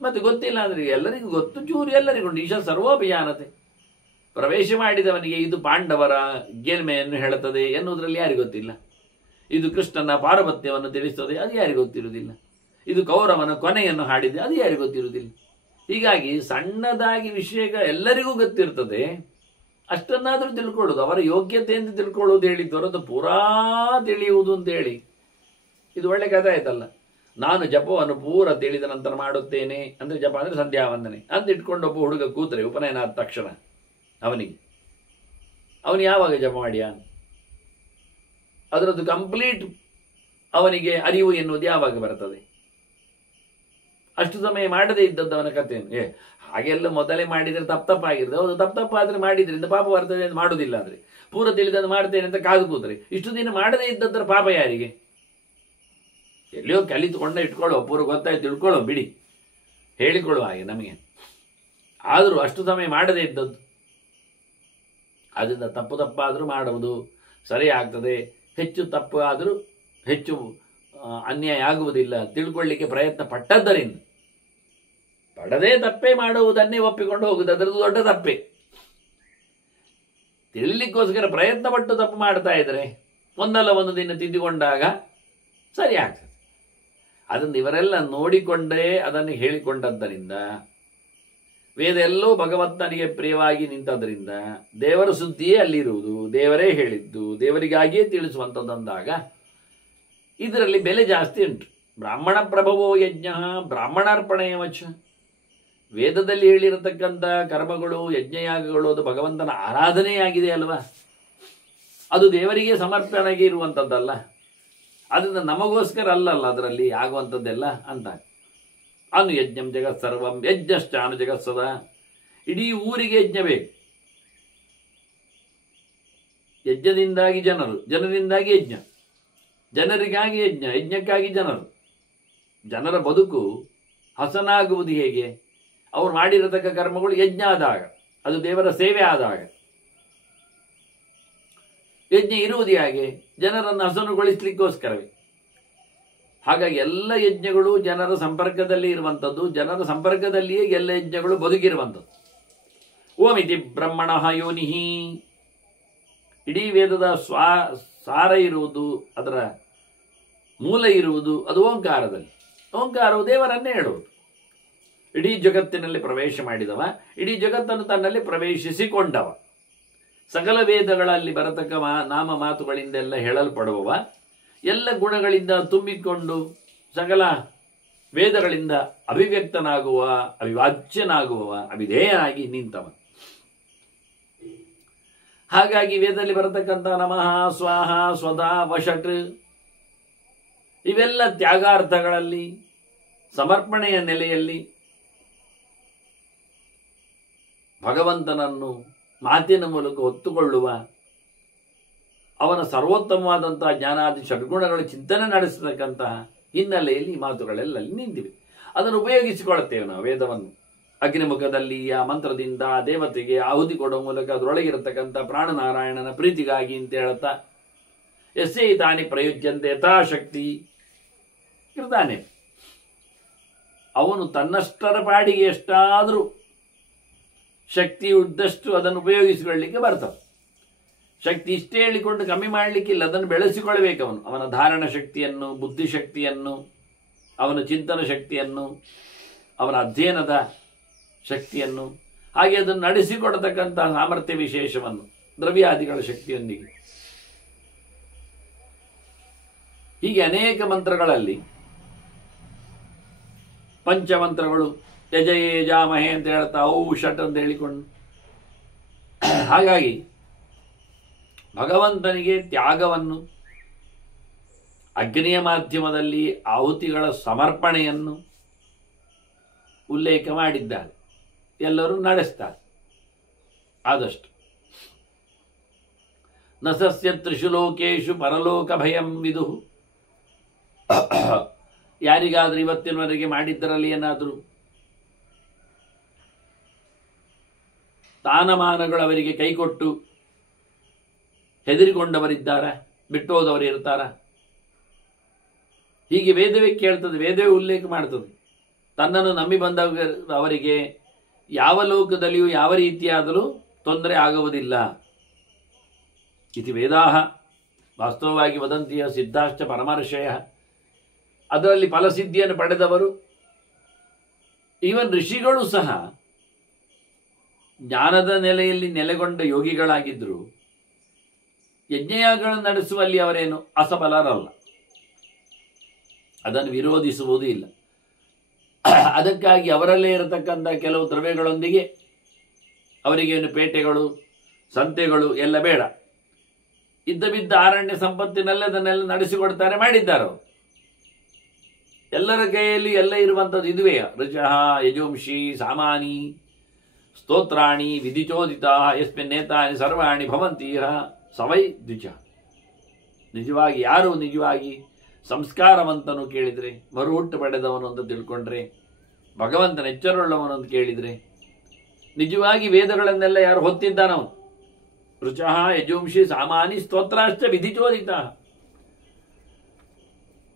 ಮತ್ತೆ ಗೊತ್ತಿಲ್ಲ ಅಂದ್ರೆ ಎಲ್ಲರಿಗೂ ಗೊತ್ತು, ಚೂರು ಎಲ್ಲರಿಗೂ ಉಂಟು. ಈಶ ಸರ್ವೋಪಜಾನತೆ. ಪ್ರವೇಶ ಮಾಡಿದವನಿಗೆ ಇದು ಪಾಂಡವರ ಗೆಲ್ಮೆಯನ್ನು ಹೇಳುತ್ತದೆ ಎನ್ನುವುದರಲ್ಲಿ ಯಾರಿಗೂ ಗೊತ್ತಿಲ್ಲ. ಇದು ಕೃಷ್ಣನ ಪಾರಪತ್ಯವನ್ನು ತಿಳಿಸುತ್ತದೆ, ಅದು ಯಾರಿಗೂ ಗೊತ್ತಿರುವುದಿಲ್ಲ. ಇದು ಕೌರವನ ಕೊನೆಯನ್ನು ಹಾಡಿದೆ, ಅದು ಯಾರಿಗೂ ಗೊತ್ತಿರುವುದಿಲ್ಲ. ಹೀಗಾಗಿ ಸಣ್ಣದಾಗಿ ವಿಷಯ ಎಲ್ಲರಿಗೂ ಗೊತ್ತಿರ್ತದೆ, ಅಷ್ಟನ್ನಾದರೂ ತಿಳ್ಕೊಳ್ಳೋದು ಅವರ ಯೋಗ್ಯತೆಯಿಂದ ತಿಳ್ಕೊಳ್ಳೋದು ಹೇಳಿದ್ದು ಹೊರತು ಪೂರಾ ತಿಳಿಯುವುದು ಅಂತ ಹೇಳಿ ಇದು ಒಳ್ಳೆ ಕಥೆ ಆಯ್ತಲ್ಲ. ನಾನು ಜಪವನ್ನು ಪೂರ ತಿಳಿದ ನಂತರ ಮಾಡುತ್ತೇನೆ ಅಂದ್ರೆ, ಜಪ ಅಂದ್ರೆ ಸಂಧ್ಯಾ ವಂದನೆ ಅಂತ ಇಟ್ಕೊಂಡು ಒಬ್ಬ ಹುಡುಗ ಕೂತರೆ ಉಪನಯನ ಆದ ತಕ್ಷಣ ಅವನು ಯಾವಾಗ ಜಪ ಮಾಡ್ಯ? ಅದರದ್ದು ಕಂಪ್ಲೀಟ್ ಅವನಿಗೆ ಅರಿವು ಎನ್ನುವುದು ಯಾವಾಗ ಬರ್ತದೆ? ಅಷ್ಟು ಸಮಯ ಮಾಡದೇ ಇದ್ದದ್ದು ಅವನ ಕಥೆಯನ್ನು. ಹಾಗೆಲ್ಲ ಮೊದಲೇ ಮಾಡಿದರೆ ತಪ್ಪಾಗಿರ್ತದೆ. ಹೌದು, ತಪ್ಪಾದ್ರೆ ಮಾಡಿದ್ರಿಂದ ಪಾಪ ಬರ್ತದೆ ಅಂತ ಮಾಡುವುದಿಲ್ಲ. ಅಂದ್ರೆ ಪೂರ ತಿಳಿದದ್ದು ಮಾಡ್ತೇನೆ ಅಂತ ಕಾದು ಕೂತ್ರೆ ಇಷ್ಟು ದಿನ ಮಾಡದೇ ಇದ್ದದ್ರ ಪಾಪ ಯಾರಿಗೆ? ಎಲ್ಲಿಯೋ ಕಲಿತುಕೊಂಡ ಇಟ್ಕೊಳ್ಳೋ, ಪೂರ ಗೊತ್ತಾಯ್ತು ತಿಳ್ಕೊಳ್ಳೋ, ಬಿಡಿ, ಹೇಳಿಕೊಳ್ಳುವ ಹಾಗೆ ನಮಗೆ. ಆದರೂ ಅಷ್ಟು ಸಮಯ ಮಾಡದೇ ಇದ್ದದ್ದು, ಅದರಿಂದ ತಪ್ಪಾದರೂ ಮಾಡುವುದು ಸರಿ ಆಗ್ತದೆ. ಹೆಚ್ಚು ತಪ್ಪು ಆದರೂ ಹೆಚ್ಚು ಅನ್ಯಾಯ ಆಗುವುದಿಲ್ಲ. ತಿಳ್ಕೊಳ್ಳಿಕ್ಕೆ ಪ್ರಯತ್ನ ಪಟ್ಟದ್ದರಿಂದ ಪಡದೇ ತಪ್ಪೇ ಮಾಡುವುದನ್ನೇ ಒಪ್ಪಿಕೊಂಡು ಹೋಗುವುದು ಅದರದ್ದು ದೊಡ್ಡ ತಪ್ಪೇ. ತಿಳಿಲಿಕ್ಕೋಸ್ಕರ ಪ್ರಯತ್ನ ಪಟ್ಟು ತಪ್ಪು ಮಾಡ್ತಾ ಇದ್ರೆ ಒಂದಲ್ಲ ಒಂದು ದಿನ ತಿದ್ದಿಕೊಂಡಾಗ ಸರಿ ಆಗ್ತದೆ. ಅದನ್ನು ಇವರೆಲ್ಲ ನೋಡಿಕೊಂಡೇ ಅದನ್ನು ಹೇಳಿಕೊಂಡದ್ದರಿಂದ ವೇದ ಎಲ್ಲೋ ಭಗವಂತನಿಗೆ ಪ್ರಿಯವಾಗಿ ನಿಂತದ್ರಿಂದ ದೇವರ ಸುದ್ದಿಯೇ ಅಲ್ಲಿರುವುದು, ದೇವರೇ ಹೇಳಿದ್ದು, ದೇವರಿಗಾಗಿಯೇ ತಿಳಿಸುವಂಥದ್ದಂದಾಗ ಇದರಲ್ಲಿ ಬೆಲೆ ಜಾಸ್ತಿ ಉಂಟು. ಬ್ರಾಹ್ಮಣ ಪ್ರಭವೋ ಯಜ್ಞ ಬ್ರಾಹ್ಮಣಾರ್ಪಣೆಯವಚ. ವೇದದಲ್ಲಿ ಹೇಳಿರತಕ್ಕಂಥ ಕರ್ಮಗಳು, ಯಜ್ಞಯಾಗಗಳು ಅದು ಭಗವಂತನ ಆರಾಧನೆಯಾಗಿದೆ ಅಲ್ವಾ, ಅದು ದೇವರಿಗೆ ಸಮರ್ಪಣೆಗೆ ಇರುವಂಥದ್ದಲ್ಲ. ಅದರಿಂದ ನಮಗೋಸ್ಕರ ಅಲ್ಲಲ್ಲ ಅದರಲ್ಲಿ ಆಗುವಂಥದ್ದೆಲ್ಲ ಅಂತ. ಅನು ಯಜ್ಞಂ ಜಗತ್ ಸರ್ವಂ ಯಜ್ಞಶ್ಚ ಅನು ಜಗತ್ ಸದಾ. ಇಡೀ ಊರಿಗೆ ಯಜ್ಞ ಬೇಕು. ಯಜ್ಞದಿಂದಾಗಿ ಜನರು, ಜನರಿಂದಾಗಿ ಯಜ್ಞ, ಜನರಿಗಾಗಿ ಯಜ್ಞ, ಯಜ್ಞಕ್ಕಾಗಿ ಜನರು. ಜನರ ಬದುಕು ಹಸನಾಗುವುದು ಹೇಗೆ? ಅವರು ಮಾಡಿರತಕ್ಕ ಕರ್ಮಗಳು ಯಜ್ಞ ಆದಾಗ, ಅದು ದೇವರ ಸೇವೆ ಆದಾಗ. ಯಜ್ಞ ಇರುವುದು ಹೇಗೆ? ಜನರನ್ನು ಹಸನುಗೊಳಿಸಲಿಕ್ಕೋಸ್ಕರವೇ. ಹಾಗಾಗಿ ಎಲ್ಲ ಯಜ್ಞಗಳು ಜನರ ಸಂಪರ್ಕದಲ್ಲಿ ಇರುವಂಥದ್ದು, ಜನರ ಸಂಪರ್ಕದಲ್ಲಿಯೇ ಎಲ್ಲ ಯಜ್ಞಗಳು ಬದುಕಿರುವಂಥದ್ದು. ಓಮಿತಿ ಬ್ರಹ್ಮಣ ಯೋನಿಹಿ. ಇಡೀ ವೇದದ ಸಾರ ಇರುವುದು, ಅದರ ಮೂಲ ಇರುವುದು ಅದು ಓಂಕಾರದಲ್ಲಿ. ಓಂಕಾರವು ದೇವರನ್ನೇ ಹೇಳುವುದು. ಇಡೀ ಜಗತ್ತಿನಲ್ಲಿ ಪ್ರವೇಶ ಮಾಡಿದವ, ಇಡೀ ಜಗತ್ತನ್ನು ತನ್ನಲ್ಲಿ ಪ್ರವೇಶಿಸಿಕೊಂಡವ, ಸಕಲ ವೇದಗಳಲ್ಲಿ ಬರತಕ್ಕ ನಾಮ ಮಾತುಗಳಿಂದೆಲ್ಲ ಹೇಳಲ್ಪಡುವವ, ಎಲ್ಲ ಗುಣಗಳಿಂದ ತುಂಬಿಕೊಂಡು ಸಕಲ ವೇದಗಳಿಂದ ಅಭಿವ್ಯಕ್ತನಾಗುವ, ಅವಿವಾಚ್ಯನಾಗುವವ, ಅವಿಧೇಯನಾಗಿ ನಿಂತವ. ಹಾಗಾಗಿ ವೇದದಲ್ಲಿ ಬರತಕ್ಕಂಥ ನಮಃ, ಸ್ವಾಹ, ಸ್ವದಾ, ವಷಟ್ ಇವೆಲ್ಲ ತ್ಯಾಗಾರ್ಥಗಳಲ್ಲಿ, ಸಮರ್ಪಣೆಯ ನೆಲೆಯಲ್ಲಿ ಭಗವಂತನನ್ನು ಮಾತಿನ ಮೂಲಕ ಹೊತ್ತುಕೊಳ್ಳುವ, ಅವನ ಸರ್ವೋತ್ತಮವಾದಂತಹ ಜ್ಞಾನಾದಿ ಷಡ್ಗುಣಗಳ ಚಿಂತನೆ ನಡೆಸತಕ್ಕಂತಹ ಹಿನ್ನೆಲೆಯಲ್ಲಿ ಈ ಮಾತುಗಳೆಲ್ಲ ನಿಂತಿವೆ. ಅದನ್ನು ಉಪಯೋಗಿಸಿಕೊಳ್ಳುತ್ತೇವೆ ನಾವು ವೇದವನ್ನು. ಅಗ್ನಿಮುಖದಲ್ಲಿ ಆ ಮಂತ್ರದಿಂದ ಆ ದೇವತೆಗೆ ಆಹುತಿ ಕೊಡುವ ಮೂಲಕ ಅದರೊಳಗಿರತಕ್ಕಂಥ ಪ್ರಾಣನಾರಾಯಣನ ಪ್ರೀತಿಗಾಗಿ ಅಂತ ಹೇಳುತ್ತಾ ಎಸ್ಸೇ ತಾನಿ ಪ್ರಯುಜ್ಯಂತೆ ಯಥಾಶಕ್ತಿ ಇರ್ತಾನೆ. ಅವನು ತನ್ನಷ್ಟರ ಪಾಡಿಗೆ ಎಷ್ಟಾದರೂ ಶಕ್ತಿ ಉದ್ದಷ್ಟು ಅದನ್ನು ಉಪಯೋಗಿಸಿಕೊಳ್ಳಲಿಕ್ಕೆ ಬರ್ತವೆ. ಶಕ್ತಿ ಇಷ್ಟೇ ಹೇಳಿಕೊಂಡು ಕಮ್ಮಿ ಮಾಡಲಿಕ್ಕಿಲ್ಲ, ಅದನ್ನು ಬೆಳೆಸಿಕೊಳ್ಳಬೇಕು. ಅವನ ಧಾರಣ ಶಕ್ತಿಯನ್ನು, ಬುದ್ಧಿಶಕ್ತಿಯನ್ನು, ಅವನ ಚಿಂತನ ಶಕ್ತಿಯನ್ನು, ಅವನ ಅಧ್ಯಯನದ ಶಕ್ತಿಯನ್ನು, ಹಾಗೆ ಅದನ್ನು ನಡೆಸಿಕೊಡತಕ್ಕಂತಹ ಸಾಮರ್ಥ್ಯ ವಿಶೇಷವನ್ನು ದ್ರವ್ಯಾದಿಗಳ ಶಕ್ತಿಯೊಂದಿಗೆ. ಹೀಗೆ ಅನೇಕ ಮಂತ್ರಗಳಲ್ಲಿ ಪಂಚಮಂತ್ರಗಳು ಯಜಯೇಜಾಮಹೆ ಅಂತ ಹೇಳ್ತಾ ಔಷಟ್ ಅಂತ ಹೇಳಿಕೊಂಡು, ಹಾಗಾಗಿ ಭಗವಂತನಿಗೆ ತ್ಯಾಗವನ್ನು, ಅಗ್ನಿಯ ಮಾಧ್ಯಮದಲ್ಲಿ ಆಹುತಿಗಳ ಸಮರ್ಪಣೆಯನ್ನು ಉಲ್ಲೇಖ ಮಾಡಿದ್ದಾರೆ. ಎಲ್ಲರೂ ನಡೆಸ್ತಾರೆ ಆದಷ್ಟು. ನ ಸಸ್ಯ ತ್ರಿಷು ಲೋಕೇಶು ಪರಲೋಕ ಭಯಂ ವಿದು. ಯಾರಿಗಾದ್ರೂ ಇವತ್ತಿನವರೆಗೆ ಮಾಡಿದ್ದರಲ್ಲಿ ಏನಾದರೂ ಸ್ಥಾನಮಾನಗಳು ಅವರಿಗೆ ಕೈಕೊಟ್ಟು ಹೆದರಿಕೊಂಡವರಿದ್ದಾರ? ಬಿಟ್ಟೋದವರು ಇರ್ತಾರ? ಹೀಗೆ ವೇದವೇ ಕೇಳ್ತದೆ, ವೇದವೇ ಉಲ್ಲೇಖ ಮಾಡ್ತದೆ. ತನ್ನನ್ನು ನಂಬಿ ಬಂದ ಅವರಿಗೆ ಯಾವ ಲೋಕದಲ್ಲಿಯೂ ಯಾವ ರೀತಿಯಾದರೂ ತೊಂದರೆ ಆಗುವುದಿಲ್ಲ. ಇತಿ ವೇದಾಹ ವಾಸ್ತವವಾಗಿ ವದಂತಿಯ ಸಿದ್ಧಾಶ್ಚ ಪರಮರ್ಷಯ. ಅದರಲ್ಲಿ ಫಲಸಿದ್ಧಿಯನ್ನು ಪಡೆದವರು, ಈವನ್ ಋಷಿಗಳು ಸಹ ಜ್ಞಾನದ ನೆಲೆಯಲ್ಲಿ ನೆಲೆಗೊಂಡ ಯೋಗಿಗಳಾಗಿದ್ದರು. ಯಜ್ಞಯಾಗಗಳನ್ನು ನಡೆಸುವಲ್ಲಿ ಅವರೇನು ಅಸಫಲರಲ್ಲ, ಅದನ್ನು ವಿರೋಧಿಸುವುದೂ ಇಲ್ಲ. ಅದಕ್ಕಾಗಿ ಅವರಲ್ಲೇ ಇರತಕ್ಕಂಥ ಕೆಲವು ದ್ರವ್ಯಗಳೊಂದಿಗೆ ಅವರಿಗೇನು ಪೇಟೆಗಳು, ಸಂತೆಗಳು ಎಲ್ಲ ಬೇಡ. ಇದ್ದ ಬಿದ್ದ ಅರಣ್ಯ ಸಂಪತ್ತಿನಲ್ಲೇ ಅದನ್ನೆಲ್ಲ ನಡೆಸಿಕೊಡ್ತಾರೆ, ಮಾಡಿದ್ದಾರೆ ಅವರು. ಎಲ್ಲರ ಕೈಯಲ್ಲಿ ಎಲ್ಲ ಇರುವಂಥದ್ದು ಇದುವೇ. ಋಚಃ ಯಜುಂಷಿ ಸಾಮಾನಿ ಸ್ತೋತ್ರಾಣಿ ವಿಧಿಚೋದಿತ ಯಸ್ಮಿನ್ನೇತಾನಿ ಸರ್ವಾಣಿ ಭವಂತೀಹ ಸವೈ ದ್ವಿಜ. ನಿಜವಾಗಿ ಯಾರು ನಿಜವಾಗಿ ಸಂಸ್ಕಾರವಂತನು ಕೇಳಿದರೆ, ಮರುಹುಟ್ಟು ಪಡೆದವನು ಅಂತ ತಿಳ್ಕೊಂಡ್ರೆ, ಭಗವಂತನ ಎಚ್ಚರವುಳ್ಳವನು ಅಂತ ಕೇಳಿದರೆ, ನಿಜವಾಗಿ ವೇದಗಳನ್ನೆಲ್ಲ ಯಾರು ಹೊತ್ತಿದ್ದಾನವನು. ರುಚಃ ಯಜುಂಷಿ ಸಾಮಾನಿ ಸ್ತೋತ್ರಾಶ್ಚ ವಿಧಿಚೋದಿತ.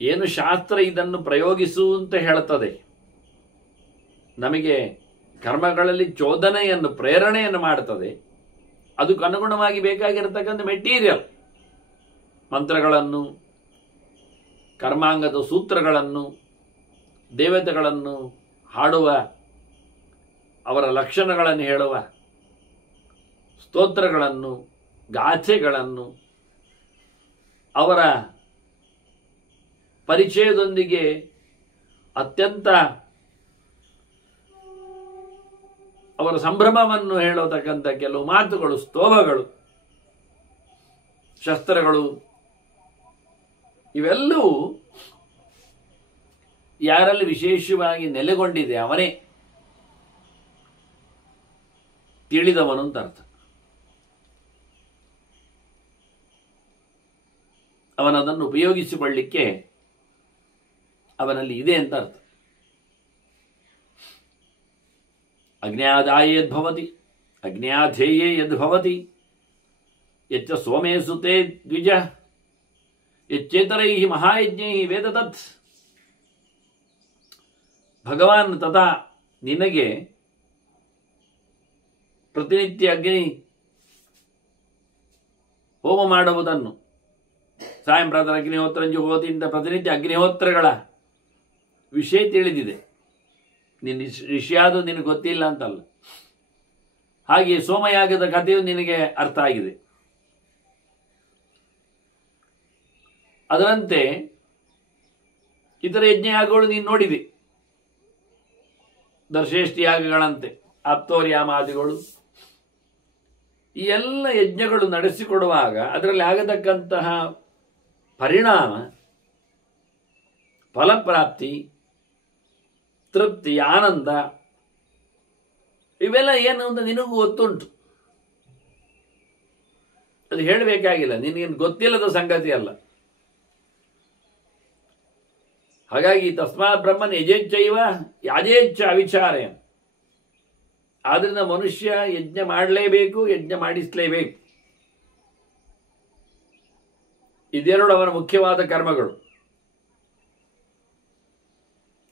ಏನು ಶಾಸ್ತ್ರ ಇದನ್ನು ಪ್ರಯೋಗಿಸು ಅಂತ ಹೇಳ್ತದೆ, ನಮಗೆ ಕರ್ಮಗಳಲ್ಲಿ ಚೋದನೆಯನ್ನು, ಪ್ರೇರಣೆಯನ್ನು ಮಾಡ್ತದೆ. ಅದಕ್ಕೆ ಅನುಗುಣವಾಗಿ ಬೇಕಾಗಿರತಕ್ಕಂಥ ಮೆಟೀರಿಯಲ್, ಮಂತ್ರಗಳನ್ನು, ಕರ್ಮಾಂಗದ ಸೂತ್ರಗಳನ್ನು, ದೇವತೆಗಳನ್ನು ಹಾಡುವ, ಅವರ ಲಕ್ಷಣಗಳನ್ನು ಹೇಳುವ ಸ್ತೋತ್ರಗಳನ್ನು, ಗಾಥೆಗಳನ್ನು, ಅವರ ಪರಿಚಯದೊಂದಿಗೆ ಅತ್ಯಂತ ಅವರ ಸಂಭ್ರಮವನ್ನು ಹೇಳತಕ್ಕಂಥ ಕೆಲವು ಮಾತುಗಳು, ಸ್ತೋಭಗಳು, ಶಸ್ತ್ರಗಳು, ಇವೆಲ್ಲವೂ ಯಾರಲ್ಲಿ ವಿಶೇಷವಾಗಿ ನೆಲೆಗೊಂಡಿದೆ ಅವನೇ ತಿಳಿದವನು ಅಂತ ಅರ್ಥ. ಜ್ಞಾನವನ್ನು ಉಪಯೋಗಿಸಿಕೊಳ್ಳಿಕ್ಕೆ ಅವನಲ್ಲಿ ಇದೆ ಅಂತ ಅರ್ಥ. ಅಜ್ಞಾದಾಯ ಯದ್ಭವತಿ ಅಜ್ಞಾಧೇಯೇ ಯದ್ಭವತಿ ಯಚ್ಚ ಸೋಮೇ ಸುತೆ ದ್ವಿಜ ಯಚ್ಚೇತರೈ ಮಹಾಯಜ್ಞೈ ವೇದತತ್. ಭಗವಾನ್ ತಥಾ ನಿನಗೆ ಪ್ರತಿನಿತ್ಯ ಅಗ್ನಿ ಹೋಮ ಮಾಡುವುದನ್ನು ಸಾಯಂ ಪ್ರಾತಃ ಅಗ್ನಿಹೋತ್ರಂಜು ಹೋತಿಯಿಂದ ಪ್ರತಿನಿತ್ಯ ಅಗ್ನಿಹೋತ್ರಗಳ ವಿಷಯ ತಿಳಿದಿದೆ. ನಿನ್ನ ಋಷಿಯಾದ ನಿನಗೆ ಗೊತ್ತಿಲ್ಲ ಅಂತಲ್ಲ. ಹಾಗೆ ಸೋಮಯಾಗದ ಕಥೆಯು ನಿನಗೆ ಅರ್ಥ ಆಗಿದೆ. ಅದರಂತೆ ಇತರ ಯಜ್ಞಯಾಗಗಳು ನೀನು ನೋಡಿದೆ. ದರ್ಶೇಷ್ಠಿ ಯಾಗಗಳಂತೆ ಆಪ್ತೋರ್ಯಾಮಾದಿಗಳು, ಈ ಎಲ್ಲ ಯಜ್ಞಗಳು ನಡೆಸಿಕೊಡುವಾಗ ಅದರಲ್ಲಿ ಆಗತಕ್ಕಂತಹ ಪರಿಣಾಮ, ಫಲಪ್ರಾಪ್ತಿ, ತೃಪ್ತಿ, ಆನಂದ ಇವೆಲ್ಲ ಏನು ಅಂತ ನಿನಗೂ ಗೊತ್ತುಂಟು. ಅದು ಹೇಳಬೇಕಾಗಿಲ್ಲ, ನಿನಗೇನು ಗೊತ್ತಿಲ್ಲದ ಸಂಗತಿ ಅಲ್ಲ. ಹಾಗಾಗಿ ತಸ್ಮಾತ್ ಬ್ರಹ್ಮನ್ ಯಜೇಚ್ಛೈವ ಯಾಜೇಚ್ಛ ಅವಿಚಾರಯ. ಆದ್ರಿಂದ ಮನುಷ್ಯ ಯಜ್ಞ ಮಾಡಲೇಬೇಕು, ಯಜ್ಞ ಮಾಡಿಸಲೇಬೇಕು. ಇದೆರಡು ಅವನ ಮುಖ್ಯವಾದ ಕರ್ಮಗಳು.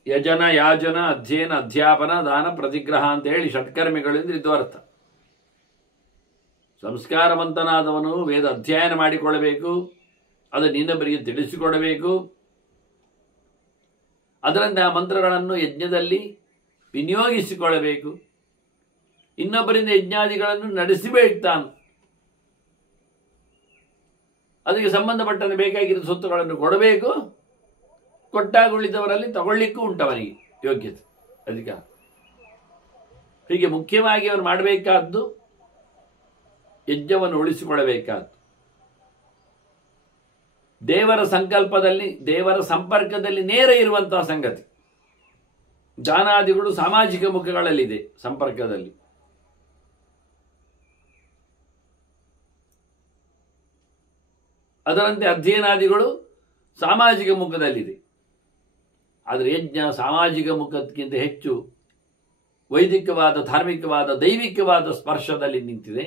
ಯಜನ, ಯಾಜನ, ಅಧ್ಯಯನ, ಅಧ್ಯಾಪನ, ದಾನ, ಪ್ರತಿಗ್ರಹ ಅಂತ ಹೇಳಿ ಷಟ್ಕರ್ಮಿಗಳಿಂದ ಇದು ಅರ್ಥ. ಸಂಸ್ಕಾರವಂತನಾದವನು ವೇದ ಅಧ್ಯಯನ ಮಾಡಿಕೊಳ್ಳಬೇಕು, ಅದನ್ನು ಇನ್ನೊಬ್ಬರಿಗೆ ತಿಳಿಸಿಕೊಡಬೇಕು. ಅದರಿಂದ ಆ ಮಂತ್ರಗಳನ್ನು ಯಜ್ಞದಲ್ಲಿ ವಿನಿಯೋಗಿಸಿಕೊಳ್ಳಬೇಕು. ಇನ್ನೊಬ್ಬರಿಂದ ಯಜ್ಞಾದಿಗಳನ್ನು ನಡೆಸಬೇಕು ತಾನು. ಅದಕ್ಕೆ ಸಂಬಂಧಪಟ್ಟಂತೆ ಬೇಕಾಗಿರುವ ಸ್ವತ್ತುಗಳನ್ನು ಕೊಡಬೇಕು. ಕೊಟ್ಟಾಗ ಉಳಿದವರಲ್ಲಿ ತಗೊಳ್ಳಿಕ್ಕೂ ಉಂಟವನಿಗೆ ಯೋಗ್ಯತೆ, ಅಧಿಕಾರ. ಹೀಗೆ ಮುಖ್ಯವಾಗಿ ಅವನು ಮಾಡಬೇಕಾದ್ದು ಯಜ್ಞವನ್ನು ಉಳಿಸಿಕೊಳ್ಳಬೇಕಾದ್ದು. ದೇವರ ಸಂಕಲ್ಪದಲ್ಲಿ, ದೇವರ ಸಂಪರ್ಕದಲ್ಲಿ ನೇರ ಇರುವಂತಹ ಸಂಗತಿ. ದಾನಾದಿಗಳು ಸಾಮಾಜಿಕ ಮುಖಗಳಲ್ಲಿದೆ, ಸಂಪರ್ಕದಲ್ಲಿ. ಅದರಂತೆ ಅಧ್ಯಯನಾದಿಗಳು ಸಾಮಾಜಿಕ ಮುಖದಲ್ಲಿದೆ. ಆದರೆ ಯಜ್ಞ ಸಾಮಾಜಿಕ ಮುಖಕ್ಕಿಂತ ಹೆಚ್ಚು ವೈದಿಕವಾದ, ಧಾರ್ಮಿಕವಾದ, ದೈವಿಕವಾದ ಸ್ಪರ್ಶದಲ್ಲಿ ನಿಂತಿದೆ.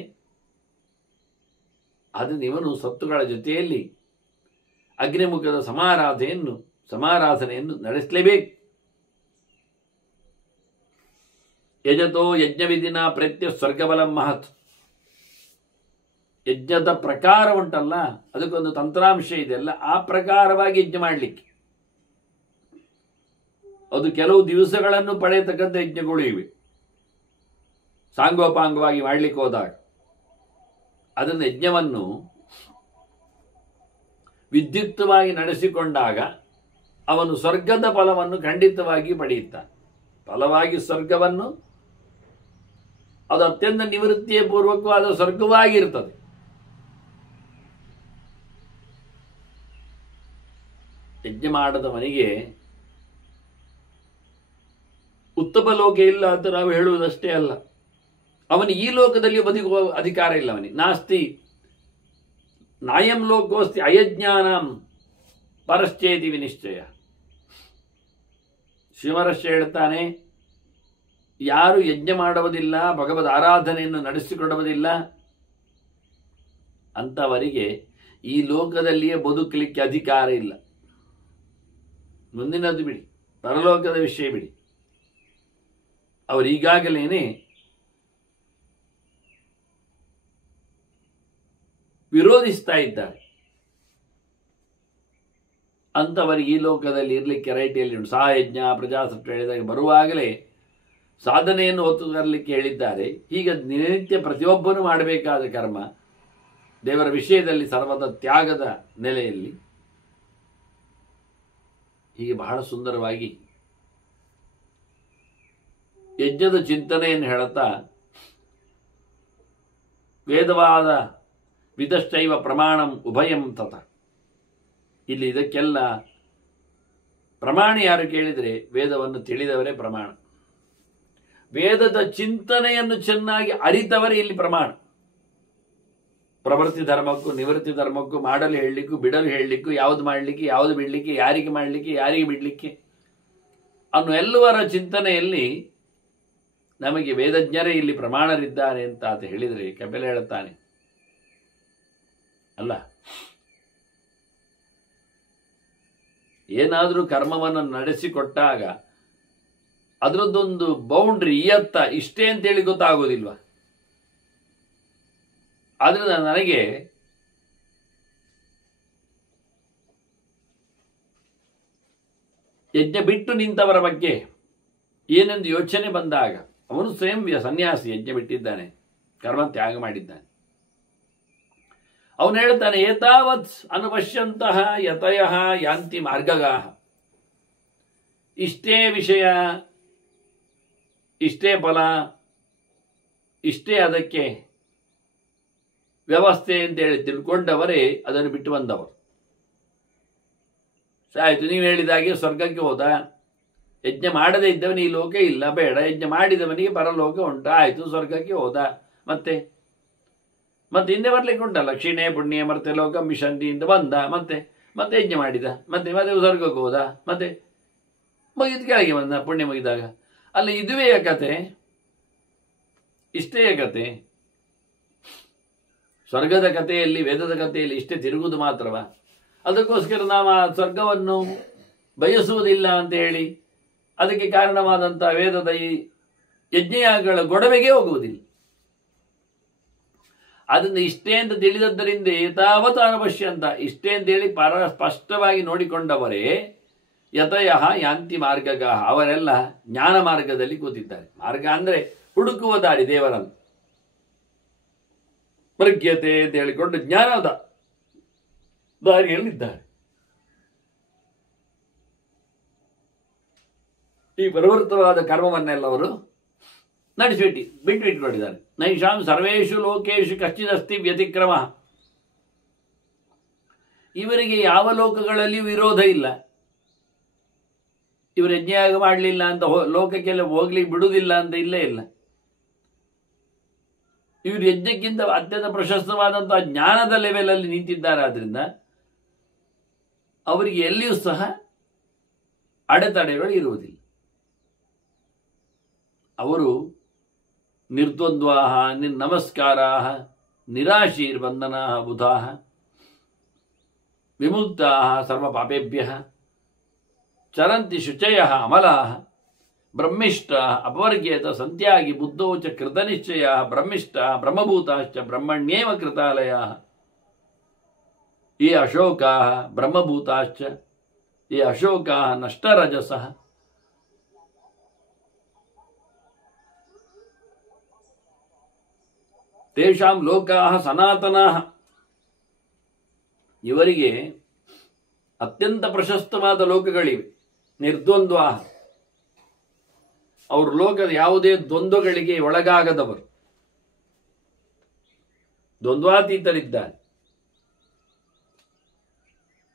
ಅದು ಇವನು ಸತ್ತುಗಳ ಜೊತೆಯಲ್ಲಿ ಅಗ್ನಿಮುಖದ ಸಮಾರಾಧನೆಯನ್ನು ನಡೆಸಲೇಬೇಕು. ಯಜತೋ ಯಜ್ಞವಿಧಿನ ಪ್ರತ್ಯ ಸ್ವರ್ಗಬಲಂ ಮಹತ್. ಯಜ್ಞದ ಪ್ರಕಾರ ಉಂಟಲ್ಲ, ಅದಕ್ಕೊಂದು ತಂತ್ರಾಂಶ ಇದೆಲ್ಲ. ಆ ಪ್ರಕಾರವಾಗಿ ಯಜ್ಞ ಮಾಡಲಿಕ್ಕೆ ಅದು ಕೆಲವು ದಿವಸಗಳನ್ನು ಪಡೆಯತಕ್ಕಂಥ ಯಜ್ಞಗಳು ಇವೆ. ಸಾಂಗೋಪಾಂಗವಾಗಿ ಮಾಡಲಿಕ್ಕೆ ಹೋದಾಗ ಅದನ್ನು ಯಜ್ಞವನ್ನು ವಿದ್ಯುಕ್ತವಾಗಿ ನಡೆಸಿಕೊಂಡಾಗ ಅವನು ಸ್ವರ್ಗದ ಫಲವನ್ನು ಖಂಡಿತವಾಗಿ ಪಡೆಯುತ್ತಾನೆ. ಫಲವಾಗಿ ಸ್ವರ್ಗವನ್ನು, ಅದು ಅತ್ಯಂತ ನಿವೃತ್ತಿಯ ಪೂರ್ವಕವಾದ ಸ್ವರ್ಗವಾಗಿರ್ತದೆ. ಯಜ್ಞ ಮಾಡದವನಿಗೆ ಉತ್ತಮ ಲೋಕ ಇಲ್ಲ ಅಂತ ನಾವು ಹೇಳುವುದಷ್ಟೇ ಅಲ್ಲ, ಅವನಿಗೆ ಈ ಲೋಕದಲ್ಲಿ ಬದುಕುವ ಅಧಿಕಾರ ಇಲ್ಲ. ಅವನಿಗೆ ನಾಸ್ತಿ ನಾಯಂ ಲೋಕೋಸ್ತಿ ಅಯಜ್ಞಾನಂ ಪರಶ್ಚೇತಿ ವಿನಿಶ್ಚಯ. ಶಿವರಶ್ಯ ಹೇಳ್ತಾನೆ, ಯಾರು ಯಜ್ಞ ಮಾಡುವುದಿಲ್ಲ, ಭಗವದ್ ಆರಾಧನೆಯನ್ನು ನಡೆಸಿಕೊಡುವುದಿಲ್ಲ ಅಂತವರಿಗೆ ಈ ಲೋಕದಲ್ಲಿಯೇ ಬದುಕಲಿಕ್ಕೆ ಅಧಿಕಾರ ಇಲ್ಲ. ಮುಂದಿನದು ಬಿಡಿ, ಪರಲೋಕದ ವಿಷಯ ಬಿಡಿ. ಅವರು ಈಗಾಗಲೇ ವಿರೋಧಿಸ್ತಾ ಇದ್ದಾರೆ. ಅಂತವರಿಗೆ ಈ ಲೋಕದಲ್ಲಿ ಇರಲಿಕ್ಕೆ ರೈಟಿಯಲ್ಲಿ ಉಂಟು. ಸಹಯಜ್ಞ, ಪ್ರಜಾಸತ್ವ ಹೇಳಿದಾಗ ಬರುವಾಗಲೇ ಸಾಧನೆಯನ್ನು ಹೊತ್ತು ತರಲಿಕ್ಕೆ ಹೇಳಿದ್ದಾರೆ. ಹೀಗೆ ದಿನನಿತ್ಯ ಪ್ರತಿಯೊಬ್ಬನೂ ಮಾಡಬೇಕಾದ ಕರ್ಮ, ದೇವರ ವಿಷಯದಲ್ಲಿ ಸರ್ವದ ತ್ಯಾಗದ ನೆಲೆಯಲ್ಲಿ ಹೀಗೆ ಬಹಳ ಸುಂದರವಾಗಿ ಯಜ್ಞದ ಚಿಂತನೆಯನ್ನು ಹೇಳುತ್ತಾ, ವೇದವಾದ ವಿದಶ್ಚೈವ ಪ್ರಮಾಣಂ ಉಭಯಂ ತತ. ಇಲ್ಲಿ ಇದಕ್ಕೆಲ್ಲ ಪ್ರಮಾಣ ಯಾರು ಕೇಳಿದರೆ ವೇದವನ್ನು ತಿಳಿದವರೇ ಪ್ರಮಾಣ. ವೇದದ ಚಿಂತನೆಯನ್ನು ಚೆನ್ನಾಗಿ ಅರಿತವರೇ ಇಲ್ಲಿ ಪ್ರಮಾಣ. ಪ್ರವೃತ್ತಿ ಧರ್ಮಕ್ಕೂ ನಿವೃತ್ತಿ ಧರ್ಮಕ್ಕೂ ಮಾಡಲು ಹೇಳಲಿಕ್ಕೂ ಬಿಡಲು ಹೇಳಲಿಕ್ಕೂ ಯಾವುದು ಮಾಡಲಿಕ್ಕೆ ಯಾವುದು ಬಿಡಲಿಕ್ಕೆ ಯಾರಿಗೆ ಮಾಡಲಿಕ್ಕೆ ಯಾರಿಗೆ ಬಿಡಲಿಕ್ಕೆ ಅನ್ನೋ ಎಲ್ಲವರ ಚಿಂತನೆಯಲ್ಲಿ ನಮಗೆ ವೇದಜ್ಞರೇ ಇಲ್ಲಿ ಪ್ರಮಾಣರಿದ್ದಾರೆ ಅಂತ ಆತ ಹೇಳಿದರೆ ಕಪಿಲ ಹೇಳುತ್ತಾನೆ ಅಲ್ಲ, ಏನಾದರೂ ಕರ್ಮವನ್ನು ನಡೆಸಿಕೊಟ್ಟಾಗ ಅದರದ್ದೊಂದು ಬೌಂಡ್ರಿ ಇಯತ್ತ ಇಷ್ಟೇ ಅಂತೇಳಿ ಗೊತ್ತಾಗೋದಿಲ್ವ? ಆದ್ರಿಂದ ನನಗೆ ಯಜ್ಞ ಬಿಟ್ಟು ನಿಂತವರ ಬಗ್ಗೆ ಏನೆಂದು ಯೋಚನೆ ಬಂದಾಗ, ಅವನು ಸ್ವಯಂ ಸನ್ಯಾಸಿ, ಯಜ್ಞ ಬಿಟ್ಟಿದ್ದಾನೆ, ಕರ್ಮ ತ್ಯಾಗ ಮಾಡಿದ್ದಾನೆ. ಅವನು ಹೇಳ್ತಾನೆ, ಏತಾವತ್ ಅನುಪಶ್ಯಂತಹ ಯತಯ ಯಾಂತಿ ಮಾರ್ಗಗಾಹ. ಇಷ್ಟೇ ವಿಷಯ, ಇಷ್ಟೇ ಫಲ, ಇಷ್ಟೇ ಅದಕ್ಕೆ ವ್ಯವಸ್ಥೆ ಅಂತೇಳಿ ತಿಳ್ಕೊಂಡವರೇ ಅದನ್ನು ಬಿಟ್ಟು ಬಂದವರು. ಆಯ್ತು, ನೀವು ಹೇಳಿದಾಗೆ ಸ್ವರ್ಗಕ್ಕೆ ಹೋದ, ಯಜ್ಞ ಮಾಡದೇ ಇದ್ದವನಿಗೆ ಈ ಲೋಕ ಇಲ್ಲ, ಬೇಡ, ಯಜ್ಞ ಮಾಡಿದವನಿಗೆ ಪರಲೋಕ ಉಂಟು, ಆಯ್ತು ಸ್ವರ್ಗಕ್ಕೆ ಹೋದ. ಮತ್ತೆ ಹಿಂದೆ ಬರ್ಲಿಕ್ಕೆ ಉಂಟಲ್ಲ, ಕ್ಷೀಣೆ ಪುಣ್ಯ ಮರ್ತೆ ಲೋಕ ಮಿಷಂತಿಯಿಂದ ಬಂದ, ಮತ್ತೆ ಯಜ್ಞ ಮಾಡಿದ, ಮತ್ತೆ ಸ್ವರ್ಗಕ್ಕೆ ಹೋದ, ಮತ್ತೆ ಮುಗಿದ ಕೆಳಗೆ ಬಂದ ಪುಣ್ಯ ಮುಗಿದಾಗ. ಅಲ್ಲ, ಇದುವೇ ಕತೆ, ಇಷ್ಟೇ ಕತೆ. ಸ್ವರ್ಗದ ಕಥೆಯಲ್ಲಿ, ವೇದದ ಕಥೆಯಲ್ಲಿ ಇಷ್ಟೇ ತಿರುಗುವುದು ಮಾತ್ರವ? ಅದಕ್ಕೋಸ್ಕರ ನಾವು ಆ ಸ್ವರ್ಗವನ್ನು ಬಯಸುವುದಿಲ್ಲ ಅಂತ ಹೇಳಿ ಅದಕ್ಕೆ ಕಾರಣವಾದಂಥ ವೇದದ ಈ ಯಜ್ಞಯಾಗಗಳ ಗೊಡವೆಗೆ ಹೋಗುವುದಿಲ್ಲ. ಅದನ್ನು ಇಷ್ಟೇ ಅಂತ ತಿಳಿದದ್ದರಿಂದ ಏತಾವತ್ ಅನವಶ್ಯ ಅಂತ ಇಷ್ಟೇ ಅಂತೇಳಿ ಸ್ಪಷ್ಟವಾಗಿ ನೋಡಿಕೊಂಡವರೇ ಯತಯ ಯಾಂತಿ ಮಾರ್ಗಗಾಹ. ಅವರೆಲ್ಲ ಜ್ಞಾನ ಮಾರ್ಗದಲ್ಲಿ ಕೂತಿದ್ದಾರೆ. ಮಾರ್ಗ ಅಂದ್ರೆ ಹುಡುಕುವ ದಾರಿ, ದೇವರನ್ನು ಮೃಗ್ಯತೆ ಅಂತ ಹೇಳಿಕೊಂಡು ಜ್ಞಾನದ ದಾರಿಯಲ್ಲಿದ್ದಾರೆ. ಈ ಪರಿವೃತವಾದ ಕರ್ಮವನ್ನೆಲ್ಲವರು ಬಿಟ್ಟುಬಿಟ್ಟಿದ್ದಾರೆ. ನೈಷಾಂ ಸರ್ವೇಷು ಲೋಕೇಶು ಕಶ್ಚಿದಸ್ತಿ ವ್ಯತಿಕ್ರಮ. ಇವರಿಗೆ ಯಾವ ಲೋಕಗಳಲ್ಲಿಯೂ ವಿರೋಧ ಇಲ್ಲ. ಇವರು ಯಜ್ಞಯಾಗ ಮಾಡಲಿಲ್ಲ ಅಂತ ಲೋಕಕ್ಕೆಲ್ಲ ಹೋಗ್ಲಿಕ್ಕೆ ಬಿಡುವುದಿಲ್ಲ ಅಂತ ಇಲ್ಲೇ ಇಲ್ಲ. ಇವರು ಯಜ್ಞಕ್ಕಿಂತ ಅತ್ಯಂತ ಪ್ರಶಸ್ತವಾದಂತಹ ಜ್ಞಾನದ ಲೆವೆಲ್ ಅಲ್ಲಿ ನಿಂತಿದ್ದಾರೆ. ಆದ್ರಿಂದ ಅವರಿಗೆ ಎಲ್ಲಿಯೂ ಸಹ ಅಡೆತಡೆಗಳು ಇರುವುದಿಲ್ಲ. ಅವರು ನಿರ್ದ್ವಂದ್ವಾಹ ನಿರ್ನಮಸ್ಕಾರಾಹ ನಿರಾಶೀರ್ಬಂಧನಾಹ ಬುಧಾಹ ವಿಮುಕ್ತಾಹ ಸರ್ವಪಾಪೇಭ್ಯಃ ಚರಂತಿ ಶುಚಯಃ ಅಮಲಾಹ ಬ್ರಹ್ಮಿಷ್ಟಾಃ ಅಪವರ್ಗೇತ ಸಂತ್ಯಾಗಿ ಬುದ್ಧೋ ಚ ಕೃತನಿಶ್ಚಯಾಃ ಬ್ರಹ್ಮಿಷ್ಟಾಃ ಬ್ರಹ್ಮಭೂತಾಶ್ಚ ಬ್ರಹ್ಮಣ್ಯೇವ ಕೃತಾಲಯಾಃ ಯೇ ಅಶೋಕಾಃ ಬ್ರಹ್ಮಭೂತಾಶ್ಚ ಯೇ ಅಶೋಕಾಃ ನಷ್ಟರಜಸಃ. ತೇಷಾಂ ಲೋಕಾಃ ಸನಾತನಾಃ. ಇವರಿಗೆ ಅತ್ಯಂತ ಪ್ರಶಸ್ತವಾದ ಲೋಕಗಳಿವೆ. ನಿರ್ದ್ವಂದ್ವಾಃ, ಅವರು ಲೋಕದ ಯಾವುದೇ ದ್ವಂದ್ವಗಳಿಗೆ ಒಳಗಾಗದವರು, ದ್ವಂದ್ವಾತೀತರಿದ್ದಾರೆ.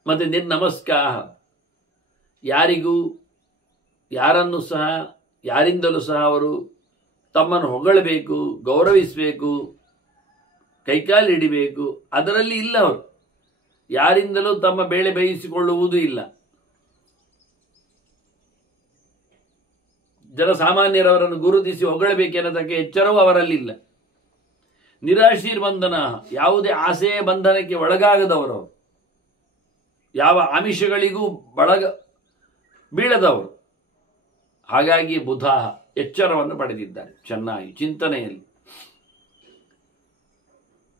ಮತ್ತೆ ನಿರ್ನಮಸ್ಕಾರ, ಯಾರಿಗೂ ಯಾರನ್ನು ಸಹ ಯಾರಿಂದಲೂ ಸಹ ಅವರು ತಮ್ಮನ್ನು ಹೊಗಳಬೇಕು, ಗೌರವಿಸಬೇಕು, ಕೈಕಾಲು ಹಿಡಿಬೇಕು, ಅದರಲ್ಲಿ ಇಲ್ಲ. ಅವರು ಯಾರಿಂದಲೂ ತಮ್ಮ ಬೇಳೆ ಬೇಯಿಸಿಕೊಳ್ಳುವುದೂ ಇಲ್ಲ. ಜನಸಾಮಾನ್ಯರವರನ್ನು ಗುರುತಿಸಿ ಹೊಗಳಬೇಕೆನ್ನೋದಕ್ಕೆ ಎಚ್ಚರವೂ ಅವರಲ್ಲಿಲ್ಲ. ನಿರಾಶೀರ್ಬಂಧನ, ಯಾವುದೇ ಆಸೆಯ ಬಂಧನಕ್ಕೆ ಒಳಗಾಗದವರು, ಯಾವ ಆಮಿಷಗಳಿಗೂ ಬೀಳದವರು. ಹಾಗಾಗಿ ಬುಧ ಎಚ್ಚರವನ್ನು ಪಡೆದಿದ್ದಾರೆ ಚೆನ್ನಾಗಿ ಚಿಂತನೆಯಲ್ಲಿ.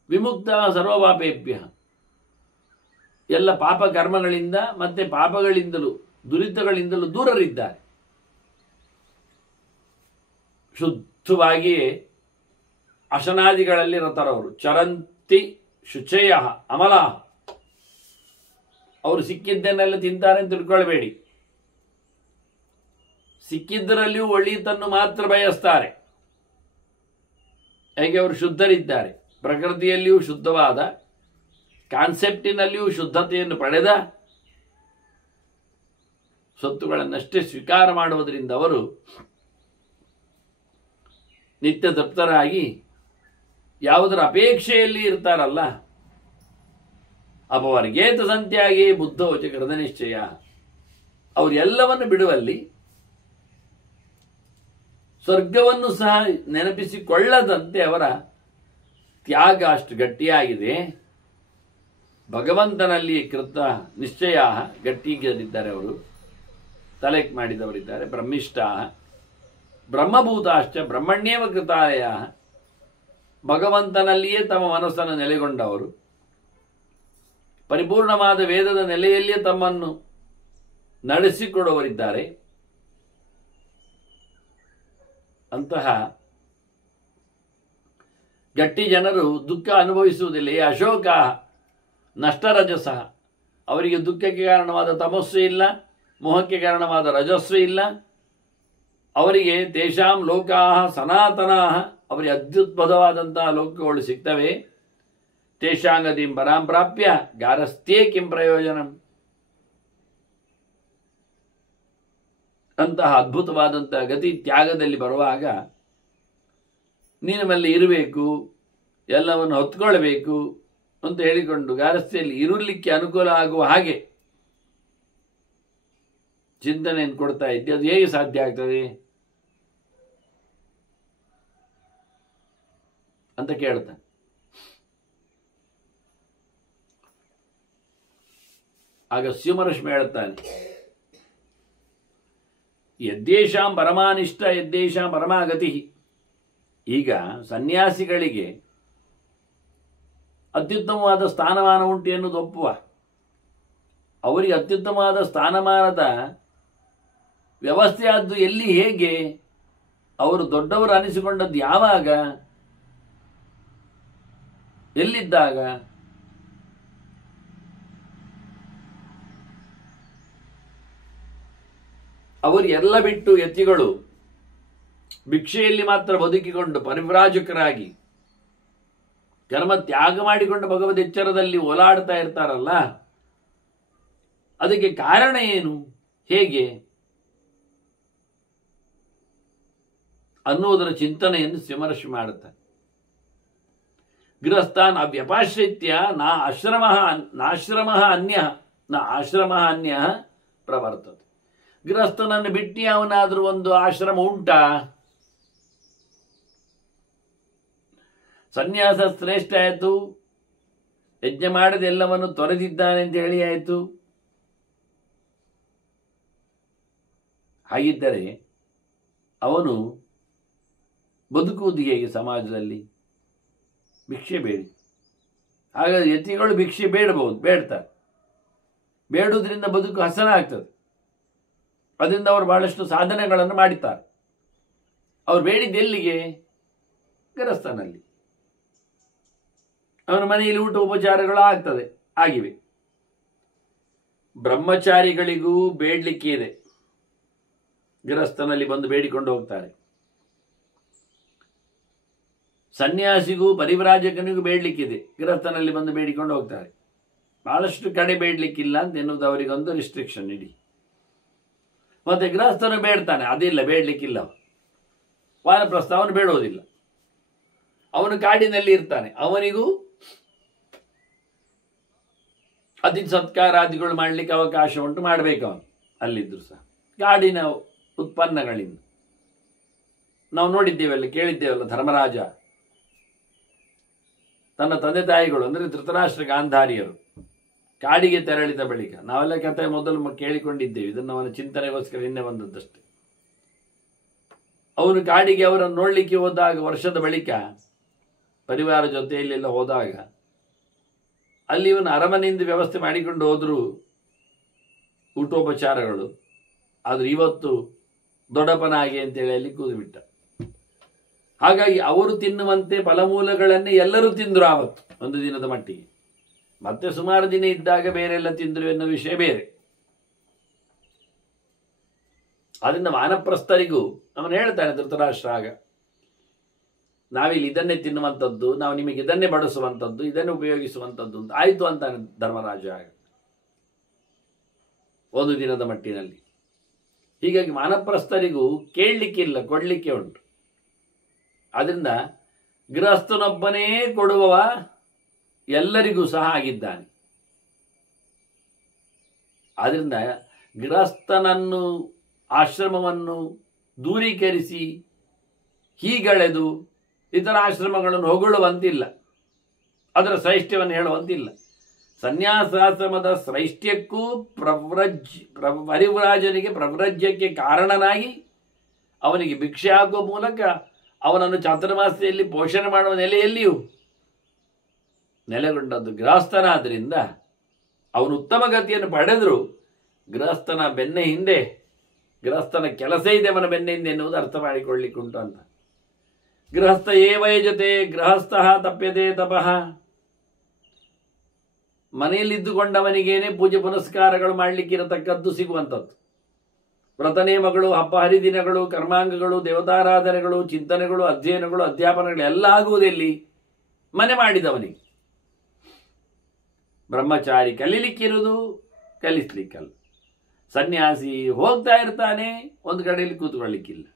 ವಿಮುಕ್ತ ಸರ್ವಪಾಪೇಭ್ಯ, ಎಲ್ಲ ಪಾಪ ಕರ್ಮಗಳಿಂದ ಮತ್ತೆ ಪಾಪಗಳಿಂದಲೂ ದುರಿತಗಳಿಂದಲೂ ದೂರರಿದ್ದಾರೆ. ಶುದ್ಧವಾಗಿಯೇ ಅಶನಾದಿಗಳಲ್ಲಿ ರತರವರು. ಚರಂತಿ ಶುಚಯ ಅಮಲ, ಅವರು ಸಿಕ್ಕಿದ್ದನ್ನೆಲ್ಲ ತಿಂತಾರೆ ಅಂತ ತಿಳ್ಕೊಳ್ಬೇಡಿ. ಸಿಕ್ಕಿದ್ದರಲ್ಲಿಯೂ ಒಳ್ಳೆಯದನ್ನು ಮಾತ್ರ ಬಯಸ್ತಾರೆ. ಹೇಗೆ ಅವರು ಶುದ್ಧರಿದ್ದಾರೆ. ಪ್ರಕೃತಿಯಲ್ಲಿಯೂ ಶುದ್ಧವಾದ, ಕಾನ್ಸೆಪ್ಟಿನಲ್ಲಿಯೂ ಶುದ್ಧತೆಯನ್ನು ಪಡೆದ ಸ್ವತ್ತುಗಳನ್ನಷ್ಟೇ ಸ್ವೀಕಾರ ಮಾಡುವುದರಿಂದ ಅವರು ನಿತ್ಯ ತೃಪ್ತರಾಗಿ ಯಾವುದರ ಅಪೇಕ್ಷೆಯಲ್ಲಿ ಇರ್ತಾರಲ್ಲ, ಅಪವರ್ಗೇತ ಸಂತ್ಯಾಗಿ ಬುದ್ಧೋಚ ಕೃತ ನಿಶ್ಚಯ, ಅವರೆಲ್ಲವನ್ನು ಬಿಡುವಲ್ಲಿ ಸ್ವರ್ಗವನ್ನು ಸಹ ನೆನಪಿಸಿಕೊಳ್ಳದಂತೆ ಅವರ ತ್ಯಾಗ ಅಷ್ಟು ಗಟ್ಟಿಯಾಗಿದೆ. ಭಗವಂತನಲ್ಲಿ ಕೃತ ನಿಶ್ಚಯ ಗಟ್ಟಿಗಿದ್ದಾರೆ, ಅವರು ತಲೆಕ್ ಮಾಡಿದವರಿದ್ದಾರೆ. ಬ್ರಹ್ಮಿಷ್ಠ ಬ್ರಹ್ಮಭೂತಾಶ್ಚ ಬ್ರಹ್ಮಣ್ಯೇವ ಕೃತಾಲಯ, ಭಗವಂತನಲ್ಲಿಯೇ ತಮ್ಮ ಮನಸ್ಸನ್ನು ನೆಲೆಗೊಂಡವರು, ಪರಿಪೂರ್ಣವಾದ ವೇದದ ನೆಲೆಯಲ್ಲಿಯೇ ತಮ್ಮನ್ನು ನಡೆಸಿಕೊಡುವವರಿದ್ದಾರೆ. ಅಂತಹ ಗಟ್ಟಿ ಜನರು ದುಃಖ ಅನುಭವಿಸುವುದಿಲ್ಲ. ಈ ಅಶೋಕ ನಷ್ಟರಜಸ, ಅವರಿಗೆ ದುಃಖಕ್ಕೆ ಕಾರಣವಾದ ತಮಸ್ಸು ಇಲ್ಲ, ಮೋಹಕ್ಕೆ ಕಾರಣವಾದ ರಜಸ್ಸು ಇಲ್ಲ. ಅವರಿಗೆ ತೇಷಾಂ ಲೋಕಾ ಸನಾತನಾ, ಅವರಿಗೆ ಅತ್ಯುದ್ಭುತವಾದಂತಹ ಲೋಕಗಳು ಸಿಗ್ತವೆ. ತೇಷಾಂಗತಿಂ ಪರಾಂ ಪ್ರಾಪ್ಯ ಗಾರಸ್ಥ್ಯೇ ಕಿಂ ಪ್ರಯೋಜನಂ, ಅಂತಹ ಅದ್ಭುತವಾದಂತಹ ಗತಿ ತ್ಯಾಗದಲ್ಲಿ ಬರುವಾಗ ನೀನಮಲ್ಲಿ ಇರಬೇಕು, ಎಲ್ಲವನ್ನು ಹೊತ್ಕೊಳ್ಬೇಕು ಅಂತ ಹೇಳಿಕೊಂಡು ಗಾರಸ್ಥೆಯಲ್ಲಿ ಇರಲಿಕ್ಕೆ ಅನುಕೂಲ ಆಗುವ ಹಾಗೆ ಚಿಂತನೆಯನ್ನು ಕೊಡ್ತಾ ಇದ್ದೆ. ಅದು ಹೇಗೆ ಸಾಧ್ಯ ಆಗ್ತದೆ ಅಂತ ಕೇಳ್ತಾನೆ. ಆಗ ಶಿವಮರಶ್ಮಿ ಹೇಳ್ತಾನೆ, ಯದ್ದೇಶಾಂ ಪರಮಾನಿಷ್ಠ ಯದ್ದೇಶಾಂ ಪರಮಾಗತಿ. ಈಗ ಸನ್ಯಾಸಿಗಳಿಗೆ ಅತ್ಯುತ್ತಮವಾದ ಸ್ಥಾನಮಾನ ಉಂಟು ಎನ್ನುವುದು ಒಪ್ಪುವ. ಅವರಿಗೆ ಅತ್ಯುತ್ತಮವಾದ ಸ್ಥಾನಮಾನದ ವ್ಯವಸ್ಥೆ ಆದ್ದು ಎಲ್ಲಿ, ಹೇಗೆ? ಅವರು ದೊಡ್ಡವರು ಅನಿಸಿಕೊಂಡದ್ದು ಯಾವಾಗ, ಎಲ್ಲಿದ್ದಾಗ? ಅವರು ಎಲ್ಲ ಬಿಟ್ಟು ಯತಿಗಳು ಭಿಕ್ಷೆಯಲ್ಲಿ ಮಾತ್ರ ಬದುಕಿಕೊಂಡು ಪರಿವ್ರಾಜಕರಾಗಿ ಕರ್ಮ ತ್ಯಾಗ ಮಾಡಿಕೊಂಡು ಭಗವದ್ ಎಚ್ಚರದಲ್ಲಿ ಓಲಾಡ್ತಾ ಇರ್ತಾರಲ್ಲ, ಅದಕ್ಕೆ ಕಾರಣ ಏನು, ಹೇಗೆ ಅನ್ನುವುದರ ಚಿಂತನೆಯನ್ನು ಸಿಂಹರ್ಷಿ ಮಾಡುತ್ತಾರೆ. ಗೃಹಸ್ಥಾನ್ ಅವ್ಯಪಾಶ್ರಿತ್ಯ ನಾಶ್ರಮ ಅನ್ಯ ಪ್ರವರ್ತತೆ. ಗೃಹಸ್ಥನನ್ನು ಬಿಟ್ಟು ಅವನಾದರೂ ಒಂದು ಆಶ್ರಮ ಉಂಟಾ? ಸನ್ಯಾಸ ಶ್ರೇಷ್ಠ ಆಯಿತು, ಯಜ್ಞ ಮಾಡದೆ ಎಲ್ಲವನ್ನು ತೊರೆದಿದ್ದಾನೆ ಅಂತ ಹೇಳಿ ಆಯಿತು. ಹಾಗಿದ್ದರೆ ಅವನು ಬದುಕುವುದು ಹೇಗೆ ಸಮಾಜದಲ್ಲಿ? ಭಿಕ್ಷೆ ಬೇಡಿ. ಹಾಗಾದ್ರೆ ಯತಿಗಳು ಭಿಕ್ಷೆ ಬೇಡ್ತಾರೆ. ಬೇಡುವುದರಿಂದ ಬದುಕು ಹಸನ ಆಗ್ತದೆ. ಅದರಿಂದ ಅವರು ಬಹಳಷ್ಟು ಸಾಧನೆಗಳನ್ನು ಮಾಡಿದ್ದಾರೆ. ಅವ್ರು ಬೇಡಿದ್ದು ಎಲ್ಲಿಗೆ? ಗೃಹಸ್ಥನಲ್ಲಿ. ಅವನ ಮನೆಯಲ್ಲಿ ಊಟ ಉಪಚಾರಗಳು ಆಗಿವೆ. ಬ್ರಹ್ಮಚಾರಿಗಳಿಗೂ ಬೇಡಲಿಕ್ಕೆ ಇದೆ, ಗೃಹಸ್ಥನಲ್ಲಿ ಬಂದು ಬೇಡಿಕೊಂಡು ಹೋಗ್ತಾರೆ. ಸನ್ಯಾಸಿಗೂ ಪರಿವ್ರಾಜಕನಿಗೂ ಬೇಡಲಿಕ್ಕಿದೆ, ಗೃಹಸ್ಥನಲ್ಲಿ ಬಂದು ಬೇಡಿಕೊಂಡು ಹೋಗ್ತಾರೆ. ಬಹಳಷ್ಟು ಕಡೆ ಬೇಡಲಿಕ್ಕಿಲ್ಲ ಅಂತ ಎನ್ನುವುದು ಅವರಿಗೊಂದು ರಿಸ್ಟ್ರಿಕ್ಷನ್ ಇಡಿ. ಮತ್ತೆ ಗೃಹಸ್ಥನು ಬೇಡ್ತಾನೆ, ಅದಿಲ್ಲ, ಬೇಡಲಿಕ್ಕಿಲ್ಲ. ವಾನಪ್ರಸ್ಥ ಅವನು ಬೇಡೋದಿಲ್ಲ, ಅವನು ಕಾಡಿನಲ್ಲಿ ಇರ್ತಾನೆ. ಅವನಿಗೂ ಅತಿಥಿ ಸತ್ಕಾರಾದಿಗಳು ಮಾಡಲಿಕ್ಕೆ ಅವಕಾಶ ಉಂಟು, ಮಾಡಬೇಕು ಅವನು ಅಲ್ಲಿದ್ರು ಸಹ. ಕಾಡಿನ ಉತ್ಪನ್ನಗಳಿಂದ ನಾವು ನೋಡಿದ್ದೇವಲ್ಲ, ಕೇಳಿದ್ದೇವಲ್ಲ, ಧರ್ಮರಾಜ ತನ್ನ ತಂದೆ ತಾಯಿಗಳು ಅಂದರೆ ಧೃತರಾಷ್ಟ್ರ ಗಾಂಧಾರಿಯರು ಕಾಡಿಗೆ ತೆರಳಿದ ಬಳಿಕ, ನಾವೆಲ್ಲ ಕಥೆ ಮೊದಲು ಕೇಳಿಕೊಂಡಿದ್ದೇವೆ, ಇದನ್ನು ಅವನ ಚಿಂತನೆಗೋಸ್ಕರ ನಿನ್ನೆ ಬಂದದ್ದಷ್ಟೇ. ಅವನು ಕಾಡಿಗೆ ಅವರನ್ನು ನೋಡಲಿಕ್ಕೆ ಹೋದಾಗ, ವರ್ಷದ ಬಳಿಕ ಪರಿವಾರ ಜೊತೆಯಲ್ಲೆಲ್ಲ ಹೋದಾಗ, ಅಲ್ಲಿ ಇವನು ಅರಮನೆಯಿಂದ ವ್ಯವಸ್ಥೆ ಮಾಡಿಕೊಂಡು ಹೋದ್ರು ಊಟೋಪಚಾರಗಳು. ಆದ್ರೆ ಇವತ್ತು ದೊಡ್ಡಪ್ಪನಾಗೆ ಅಂತೇಳಿ ಅಲ್ಲಿ ಕೂದುಬಿಟ್ಟ. ಹಾಗಾಗಿ ಅವರು ತಿನ್ನುವಂತೆ ಫಲಮೂಲಗಳನ್ನೇ ಎಲ್ಲರೂ ತಿಂದರು ಆವತ್ತು ಒಂದು ದಿನದ ಮಟ್ಟಿಗೆ. ಮತ್ತೆ ಸುಮಾರು ದಿನ ಇದ್ದಾಗ ಬೇರೆಲ್ಲ ತಿಂದರು ಎನ್ನುವ ವಿಷಯ ಬೇರೆ. ಅದರಿಂದ ವಾನಪ್ರಸ್ಥರಿಗೂ ಅವನು ಹೇಳ್ತಾನೆ ಧೃತರಾಷ್ಟ್ರ, ಆಗ ನಾವಿಲ್ಲಿ ಇದನ್ನೇ ತಿನ್ನುವಂಥದ್ದು, ನಾವು ನಿಮಗೆ ಇದನ್ನೇ ಬಡಿಸುವಂಥದ್ದು, ಇದನ್ನೇ ಉಪಯೋಗಿಸುವಂಥದ್ದು ಅಂತ ಆಯಿತು ಅಂತಾನೆ ಧರ್ಮರಾಜ ಆಗ ಒಂದು ದಿನದ ಮಟ್ಟಿನಲ್ಲಿ. ಹೀಗಾಗಿ ವಾನಪ್ರಸ್ಥರಿಗೂ ಕೇಳಲಿಕ್ಕಿಲ್ಲ, ಕೊಡಲಿಕ್ಕೆ ಉಂಟು. ಆದ್ರಿಂದ ಗೃಹಸ್ಥನೊಬ್ಬನೇ ಕೊಡುವವ ಎಲ್ಲರಿಗೂ ಸಹ ಆಗಿದ್ದಾನೆ. ಆದ್ರಿಂದ ಗೃಹಸ್ಥನನ್ನು ಆಶ್ರಮವನ್ನು ದೂರೀಕರಿಸಿ ಹೀಗಳೆದು ಇತರ ಆಶ್ರಮಗಳನ್ನು ಹೊಗಳುವಂತಿಲ್ಲ, ಅದರ ಶ್ರೈಷ್ಠ್ಯವನ್ನು ಹೇಳುವಂತಿಲ್ಲ. ಸನ್ಯಾಸಾಶ್ರಮದ ಶ್ರೈಷ್ಠ್ಯಕ್ಕೂ ಪರಿವ್ರಾಜನಿಗೆ ಪ್ರವ್ರಜ್ಯಕ್ಕೆ ಕಾರಣನಾಗಿ ಅವನಿಗೆ ಭಿಕ್ಷೆ ಹಾಕುವ ಮೂಲಕ ಅವನನ್ನು ಚಾತುರ್ಮಾಸ್ಯದಲ್ಲಿ ಪೋಷಣೆ ಮಾಡುವ ನೆಲೆಯಲ್ಲಿಯೂ ನೆಲೆಗೊಂಡದ್ದು ಗೃಹಸ್ಥನಾದ್ರಿಂದ ಅವನು ಉತ್ತಮ ಗತಿಯನ್ನು ಪಡೆದರೂ ಗೃಹಸ್ಥನ ಬೆನ್ನ ಹಿಂದೆ, ಗೃಹಸ್ಥನ ಕೆಲಸ ಇದೆ ಅವನ ಬೆನ್ನ ಹಿಂದೆ ಎನ್ನುವುದು ಅರ್ಥ ಮಾಡಿಕೊಳ್ಳಿಕ್ಕುಂಟು ಅಂತ. ಗೃಹಸ್ಥ ಏವಯಜತೆ ಗೃಹಸ್ಥ ತಪ್ಯತೆ ತಪಃ. ಮನೆಯಲ್ಲಿದ್ದುಕೊಂಡವನಿಗೇನೆ ಪೂಜೆ ಪುನಸ್ಕಾರಗಳು ಮಾಡಲಿಕ್ಕಿರತಕ್ಕದ್ದು ಸಿಗುವಂಥದ್ದು. ವ್ರತ ನಿಯಮಗಳು, ಹಬ್ಬ ಹರಿದಿನಗಳು, ಕರ್ಮಾಂಗಗಳು, ದೇವತಾರಾಧನೆಗಳು, ಚಿಂತನೆಗಳು, ಅಧ್ಯಯನಗಳು, ಅಧ್ಯಾಪನಗಳು ಎಲ್ಲ ಆಗುವುದೆಲ್ಲಿ? ಮನೆ ಮಾಡಿದವನಿಗೆ. ಬ್ರಹ್ಮಚಾರಿ ಕಲೀಲಿಕ್ಕಿರುವುದು ಕಲಿಸ್ಲಿಕ್ಕಲ್ಲ. ಸನ್ಯಾಸಿ ಹೋಗ್ತಾ ಇರ್ತಾನೆ, ಒಂದು ಕಡೆಯಲ್ಲಿ ಕೂತ್ಕೊಳ್ಳಿಕ್ಕಿಲ್ಲ.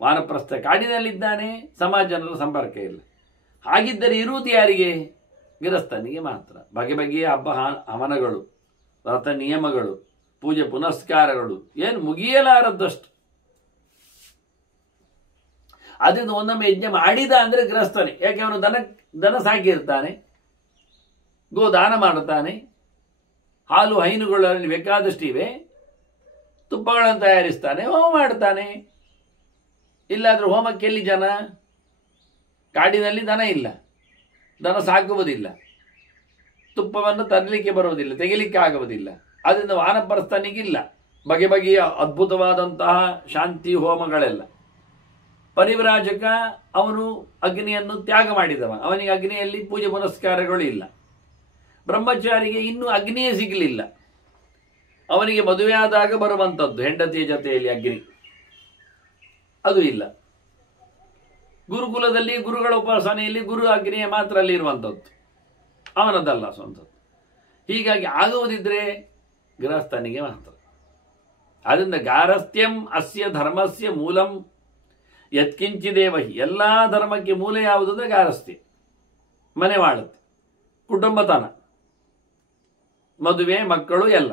ವಾನಪ್ರಸ್ಥ ಕಾಡಿನಲ್ಲಿದ್ದಾನೆ, ಸಮಾಜ ಜನರ ಸಂಪರ್ಕ ಇಲ್ಲ. ಹಾಗಿದ್ದರೆ ಇರುವುದು ಯಾರಿಗೆ? ಗೃಹಸ್ಥನಿಗೆ ಮಾತ್ರ. ಬಗೆ ಬಗೆಯ ಹಬ್ಬ ಹವನಗಳು, ವ್ರತ ನಿಯಮಗಳು, ಪೂಜೆ ಪುನಸ್ಕಾರಗಳು ಏನು ಮುಗಿಯಲಾರದಷ್ಟು. ಅದರಿಂದ ಒಂದೊಮ್ಮೆ ಯಜ್ಞ ಮಾಡಿದ ಅಂದರೆ ಗೃಹಸ್ಥನೇ. ಯಾಕೆ ಅವನು ದನ ಸಾಕಿರ್ತಾನೆ, ಗೋದಾನ ಮಾಡುತ್ತಾನೆ, ಹಾಲು ಹೈನುಗಳಲ್ಲಿ ಬೇಕಾದಷ್ಟಿವೆ, ತುಪ್ಪಗಳನ್ನು ತಯಾರಿಸ್ತಾನೆ, ಹೋಮ ಮಾಡ್ತಾನೆ. ಇಲ್ಲಾದರೂ ಹೋಮಕ್ಕೆ ಎಲ್ಲಿ ಜನ? ಕಾಡಿನಲ್ಲಿ ದನ ಇಲ್ಲ, ದನ ಸಾಕುವುದಿಲ್ಲ, ತುಪ್ಪವನ್ನು ತರಲಿಕ್ಕೆ ಬರುವುದಿಲ್ಲ, ತೆಗಿಲಿಕ್ಕೆ ಆಗುವುದಿಲ್ಲ. ಅದರಿಂದ ವಾನಪ್ರಸ್ಥನಿಗಿಲ್ಲ ಬಗೆ ಬಗೆಯ ಅದ್ಭುತವಾದಂತಹ ಶಾಂತಿ ಹೋಮಗಳೆಲ್ಲ. ಪರಿವ್ರಾಜಕ ಅವನು ಅಗ್ನಿಯನ್ನು ತ್ಯಾಗ ಮಾಡಿದವ, ಅವನಿಗೆ ಅಗ್ನಿಯಲ್ಲಿ ಪೂಜೆ ಪುನಸ್ಕಾರಗಳು ಇಲ್ಲ. ಬ್ರಹ್ಮಚಾರಿಗೆ ಇನ್ನೂ ಅಗ್ನಿಯೇ ಸಿಗಲಿಲ್ಲ, ಅವನಿಗೆ ಮದುವೆ ಆದಾಗ ಬರುವಂಥದ್ದು ಹೆಂಡತಿಯ ಜೊತೆಯಲ್ಲಿ ಅಗ್ನಿ, ಅದು ಇಲ್ಲ. ಗುರುಕುಲದಲ್ಲಿ ಗುರುಗಳ ಉಪಾಸನೆಯಲ್ಲಿ ಗುರು ಅಗ್ನಿಯ ಮಾತ್ರ ಅಲ್ಲಿ ಇರುವಂಥದ್ದು, ಅವನದಲ್ಲ ಸ್ವಂತದ್ದು. ಹೀಗಾಗಿ ಆಗುವುದಿದ್ರೆ ಗೃಹಸ್ಥನಿಗೆ ಮಾತ್ರ. ಆದ್ದರಿಂದ ಗಾರಸ್ಥ್ಯಂ ಅಸ್ಯ ಧರ್ಮಸ್ಯ ಮೂಲಂ ಯತ್ಕಿಂಚಿದೇವಹಿ. ಎಲ್ಲ ಧರ್ಮಕ್ಕೆ ಮೂಲ ಯಾವುದಂದ್ರೆ ಗಾರಸ್ಥ್ಯ, ಮನೆ ಮಾಡುತ್ತೆ, ಕುಟುಂಬತನ, ಮದುವೆ, ಮಕ್ಕಳು ಎಲ್ಲ.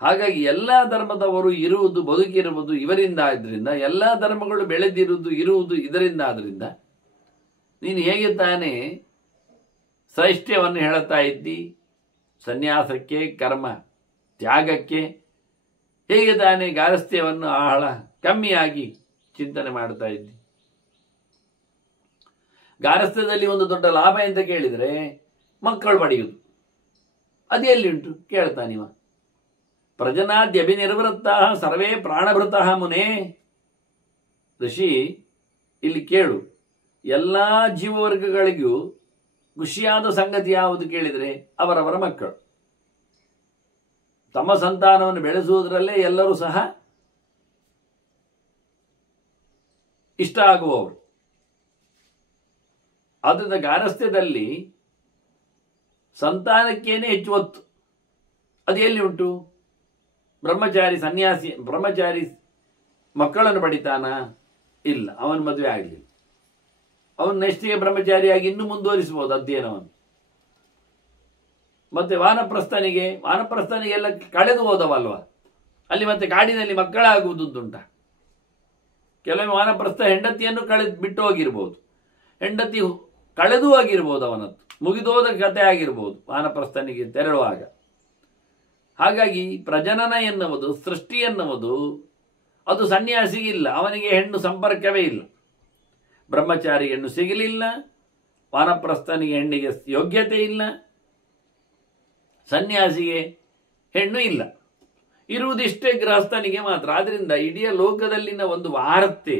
ಹಾಗಾಗಿ ಎಲ್ಲ ಧರ್ಮದವರು ಇರುವುದು, ಬದುಕಿರುವುದು ಇವರಿಂದ ಆದ್ರಿಂದ, ಎಲ್ಲ ಧರ್ಮಗಳು ಬೆಳೆದಿರುವುದು ಇರುವುದು ಇದರಿಂದ ಆದ್ರಿಂದ ನೀನು ಹೇಗೆ ತಾನೇ ಶ್ರೈಷ್ಠ್ಯವನ್ನು ಹೇಳುತ್ತಾ ಇದ್ದಿ ಸನ್ಯಾಸಕ್ಕೆ, ಕರ್ಮ ತ್ಯಾಗಕ್ಕೆ, ಹೇಗೆ ತಾನೇ ಗಾರಸ್ಥ್ಯವನ್ನು ಆಳ ಕಮ್ಮಿಯಾಗಿ ಚಿಂತನೆ ಮಾಡ್ತಾ ಇದ್ದಿ. ಗಾರಸ್ಥ್ಯದಲ್ಲಿ ಒಂದು ದೊಡ್ಡ ಲಾಭ ಅಂತ ಕೇಳಿದರೆ ಮಕ್ಕಳು ಪಡೆಯುವುದು. ಅದು ಎಲ್ಲಿ ಉಂಟು ಕೇಳ್ತಾನಿವ. ಪ್ರಜನಾದ್ಯಭಿನಿರ್ವೃತ್ತ ಸರ್ವೇ ಪ್ರಾಣಭೃತಃ ಮುನೇ. ಋಷಿ ಇಲ್ಲಿ ಕೇಳು, ಎಲ್ಲ ಜೀವವರ್ಗಗಳಿಗೂ ಖುಷಿಯಾದ ಸಂಗತಿ ಯಾವುದು ಕೇಳಿದರೆ ಅವರವರ ಮಕ್ಕಳು. ತಮ್ಮ ಸಂತಾನವನ್ನು ಬೆಳೆಸುವುದರಲ್ಲೇ ಎಲ್ಲರೂ ಸಹ ಇಷ್ಟ ಆಗುವವರು. ಆದ್ದರಿಂದ ಗಾರಸ್ಥ್ಯದಲ್ಲಿ ಸಂತಾನಕ್ಕೇನೆ ಹೆಚ್ಚು ಒತ್ತು. ಅದು ಎಲ್ಲಿ ಉಂಟು? ಬ್ರಹ್ಮಚಾರಿ ಸನ್ಯಾಸಿ, ಬ್ರಹ್ಮಚಾರಿ ಮಕ್ಕಳನ್ನು ಪಡಿತಾನ? ಇಲ್ಲ, ಅವನ ಮದುವೆ ಆಗಲಿಲ್ಲ. ಅವನು ನೆಕ್ಸ್ಟಿಗೆ ಬ್ರಹ್ಮಚಾರಿಯಾಗಿ ಇನ್ನೂ ಮುಂದುವರಿಸಬಹುದು ಅಧ್ಯಯನವನ್ನು. ಮತ್ತೆ ವಾನಪ್ರಸ್ಥನಿಗೆಲ್ಲ ಕಳೆದು ಹೋದವಲ್ವ, ಅಲ್ಲಿ ಮತ್ತೆ ಕಾಡಿನಲ್ಲಿ ಮಕ್ಕಳಾಗುವುದುಂಟ. ಕೆಲವೊಮ್ಮೆ ವಾನಪ್ರಸ್ಥ ಹೆಂಡತಿಯನ್ನು ಬಿಟ್ಟು ಹೋಗಿರ್ಬೋದು, ಹೆಂಡತಿ ಕಳೆದು ಹೋಗಿರ್ಬೋದು, ಅವನದ್ದು ಮುಗಿದೋದ ಕತೆ ಆಗಿರ್ಬೋದು ವಾನಪ್ರಸ್ಥನಿಗೆ ತೆರಳುವಾಗ. ಹಾಗಾಗಿ ಪ್ರಜನನ ಎನ್ನುವುದು, ಸೃಷ್ಟಿ ಎನ್ನುವುದು ಅದು ಸನ್ಯಾಸಿಗಿಲ್ಲ, ಅವನಿಗೆ ಹೆಣ್ಣು ಸಂಪರ್ಕವೇ ಇಲ್ಲ. ಬ್ರಹ್ಮಚಾರಿ ಹೆಣ್ಣು ಸಿಗಲಿಲ್ಲ, ವಾನಪ್ರಸ್ಥನಿಗೆ ಹೆಣ್ಣಿಗೆ ಯೋಗ್ಯತೆ ಇಲ್ಲ, ಸನ್ಯಾಸಿಗೆ ಹೆಣ್ಣು ಇಲ್ಲ. ಇರುವುದಿಷ್ಟೇ ಗೃಹಸ್ಥನಿಗೆ ಮಾತ್ರ. ಆದ್ರಿಂದ ಇಡೀ ಲೋಕದಲ್ಲಿನ ಒಂದು ವಾರ್ತೆ,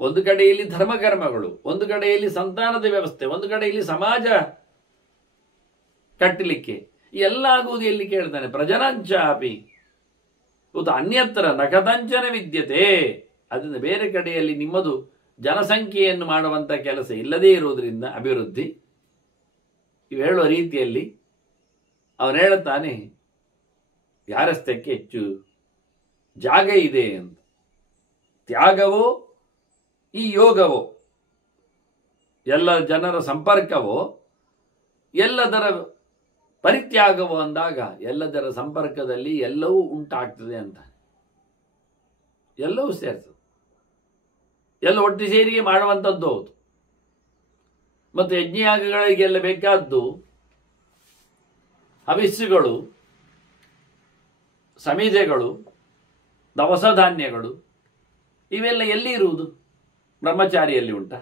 ಒಂದು ಕಡೆಯಲ್ಲಿ ಧರ್ಮಕರ್ಮಗಳು, ಒಂದು ಕಡೆಯಲ್ಲಿ ಸಂತಾನದ ವ್ಯವಸ್ಥೆ, ಒಂದು ಕಡೆಯಲ್ಲಿ ಸಮಾಜ ಕಟ್ಟಲಿಕ್ಕೆ, ಎಲ್ಲ ಆಗುವುದು ಎಲ್ಲಿ ಕೇಳ್ತಾನೆ? ಪ್ರಜನಂಚಾಪಿ ಉತ ಅನ್ಯತ್ರ ನಕದಂಚನ ವಿದ್ಯತೆ. ಅದರಿಂದ ಬೇರೆ ಕಡೆಯಲ್ಲಿ ನಿಮ್ಮದು ಜನಸಂಖ್ಯೆಯನ್ನು ಮಾಡುವಂಥ ಕೆಲಸ ಇಲ್ಲದೇ ಇರುವುದರಿಂದ ಅಭಿವೃದ್ಧಿ. ಇವು ಹೇಳುವ ರೀತಿಯಲ್ಲಿ ಅವನು ಹೇಳುತ್ತಾನೆ, ಗಾರಸ್ಥ್ಯಕ್ಕೆ ಹೆಚ್ಚು ಜಾಗ ಇದೆ ಅಂತ. ತ್ಯಾಗವೋ ಈ ಯೋಗವೋ ಎಲ್ಲ ಜನರ ಸಂಪರ್ಕವೋ ಎಲ್ಲದರ ಪರಿತ್ಯಾಗವೋ ಅಂದಾಗ ಎಲ್ಲದರ ಸಂಪರ್ಕದಲ್ಲಿ ಎಲ್ಲವೂ ಉಂಟಾಗ್ತದೆ ಅಂತ, ಎಲ್ಲವೂ ಸೇರ್ತದೆ, ಎಲ್ಲ ಒಟ್ಟು ಸೇರಿಗೆ ಮಾಡುವಂಥದ್ದು ಹೌದು. ಮತ್ತು ಯಜ್ಞಯಾಗಗಳಿಗೆಲ್ಲ ಬೇಕಾದ್ದು ಹವಿಸ್ಸುಗಳು, ಸಮಿಧೆಗಳು, ದವಸ ಧಾನ್ಯಗಳು ಇವೆಲ್ಲ ಎಲ್ಲಿ ಇರುವುದು? ಬ್ರಹ್ಮಚಾರಿಯಲ್ಲಿ ಉಂಟಾ?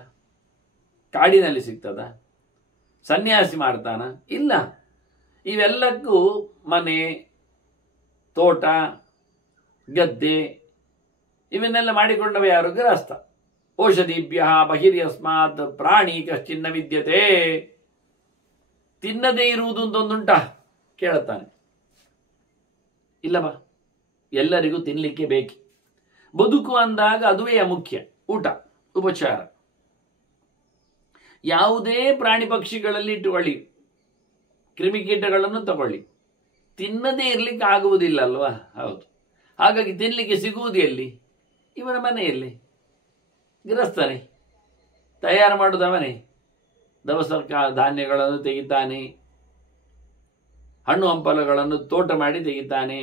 ಕಾಡಿನಲ್ಲಿ ಸಿಗ್ತದ? ಸನ್ಯಾಸಿ ಮಾಡ್ತಾನ? ಇಲ್ಲ. ಇವೆಲ್ಲಕ್ಕೂ ಮನೆ, ತೋಟ, ಗದ್ದೆ ಇವನ್ನೆಲ್ಲ ಮಾಡಿಕೊಂಡವ ಯಾರು? ಗೃಹಸ್ಥ. ಔಷಧಿಭ್ಯ ಬಹಿರ್ಯಸ್ಮಾತ್ ಪ್ರಾಣಿ ಕಶ್ಚಿನ್ನ ವಿದ್ಯತೆ. ತಿನ್ನದೇ ಇರುವುದು ಅಂತೊಂದುಂಟಾ ಕೇಳುತ್ತಾನೆ. ಇಲ್ಲವಾ? ಎಲ್ಲರಿಗೂ ತಿನ್ನಲಿಕ್ಕೆ ಬೇಕು. ಬದುಕು ಅಂದಾಗ ಅದುವೇ ಮುಖ್ಯ. ಊಟ, ಉಪಚಾರ. ಯಾವುದೇ ಪ್ರಾಣಿ ಪಕ್ಷಿಗಳಲ್ಲಿ ಇಟ್ಟುಕೊಳ್ಳಿ, ಕ್ರಿಮಿಕೀಟಗಳನ್ನು ತಗೊಳ್ಳಿ, ತಿನ್ನದೇ ಇರ್ಲಿಕ್ಕೆ ಆಗುವುದಿಲ್ಲ ಅಲ್ವಾ? ಹೌದು. ಹಾಗಾಗಿ ತಿನ್ನಲಿಕ್ಕೆ ಸಿಗುವುದು ಎಲ್ಲಿ? ಇವನ ಮನೆಯಲ್ಲಿ. ಗೃಹಸ್ಥನೇ ತಯಾರು ಮಾಡುವುದವನೇ. ದವಸ ಧಾನ್ಯಗಳನ್ನು ತೆಗಿತಾನೆ, ಹಣ್ಣು ಹಂಪಲುಗಳನ್ನು ತೋಟ ಮಾಡಿ ತೆಗಿತಾನೆ.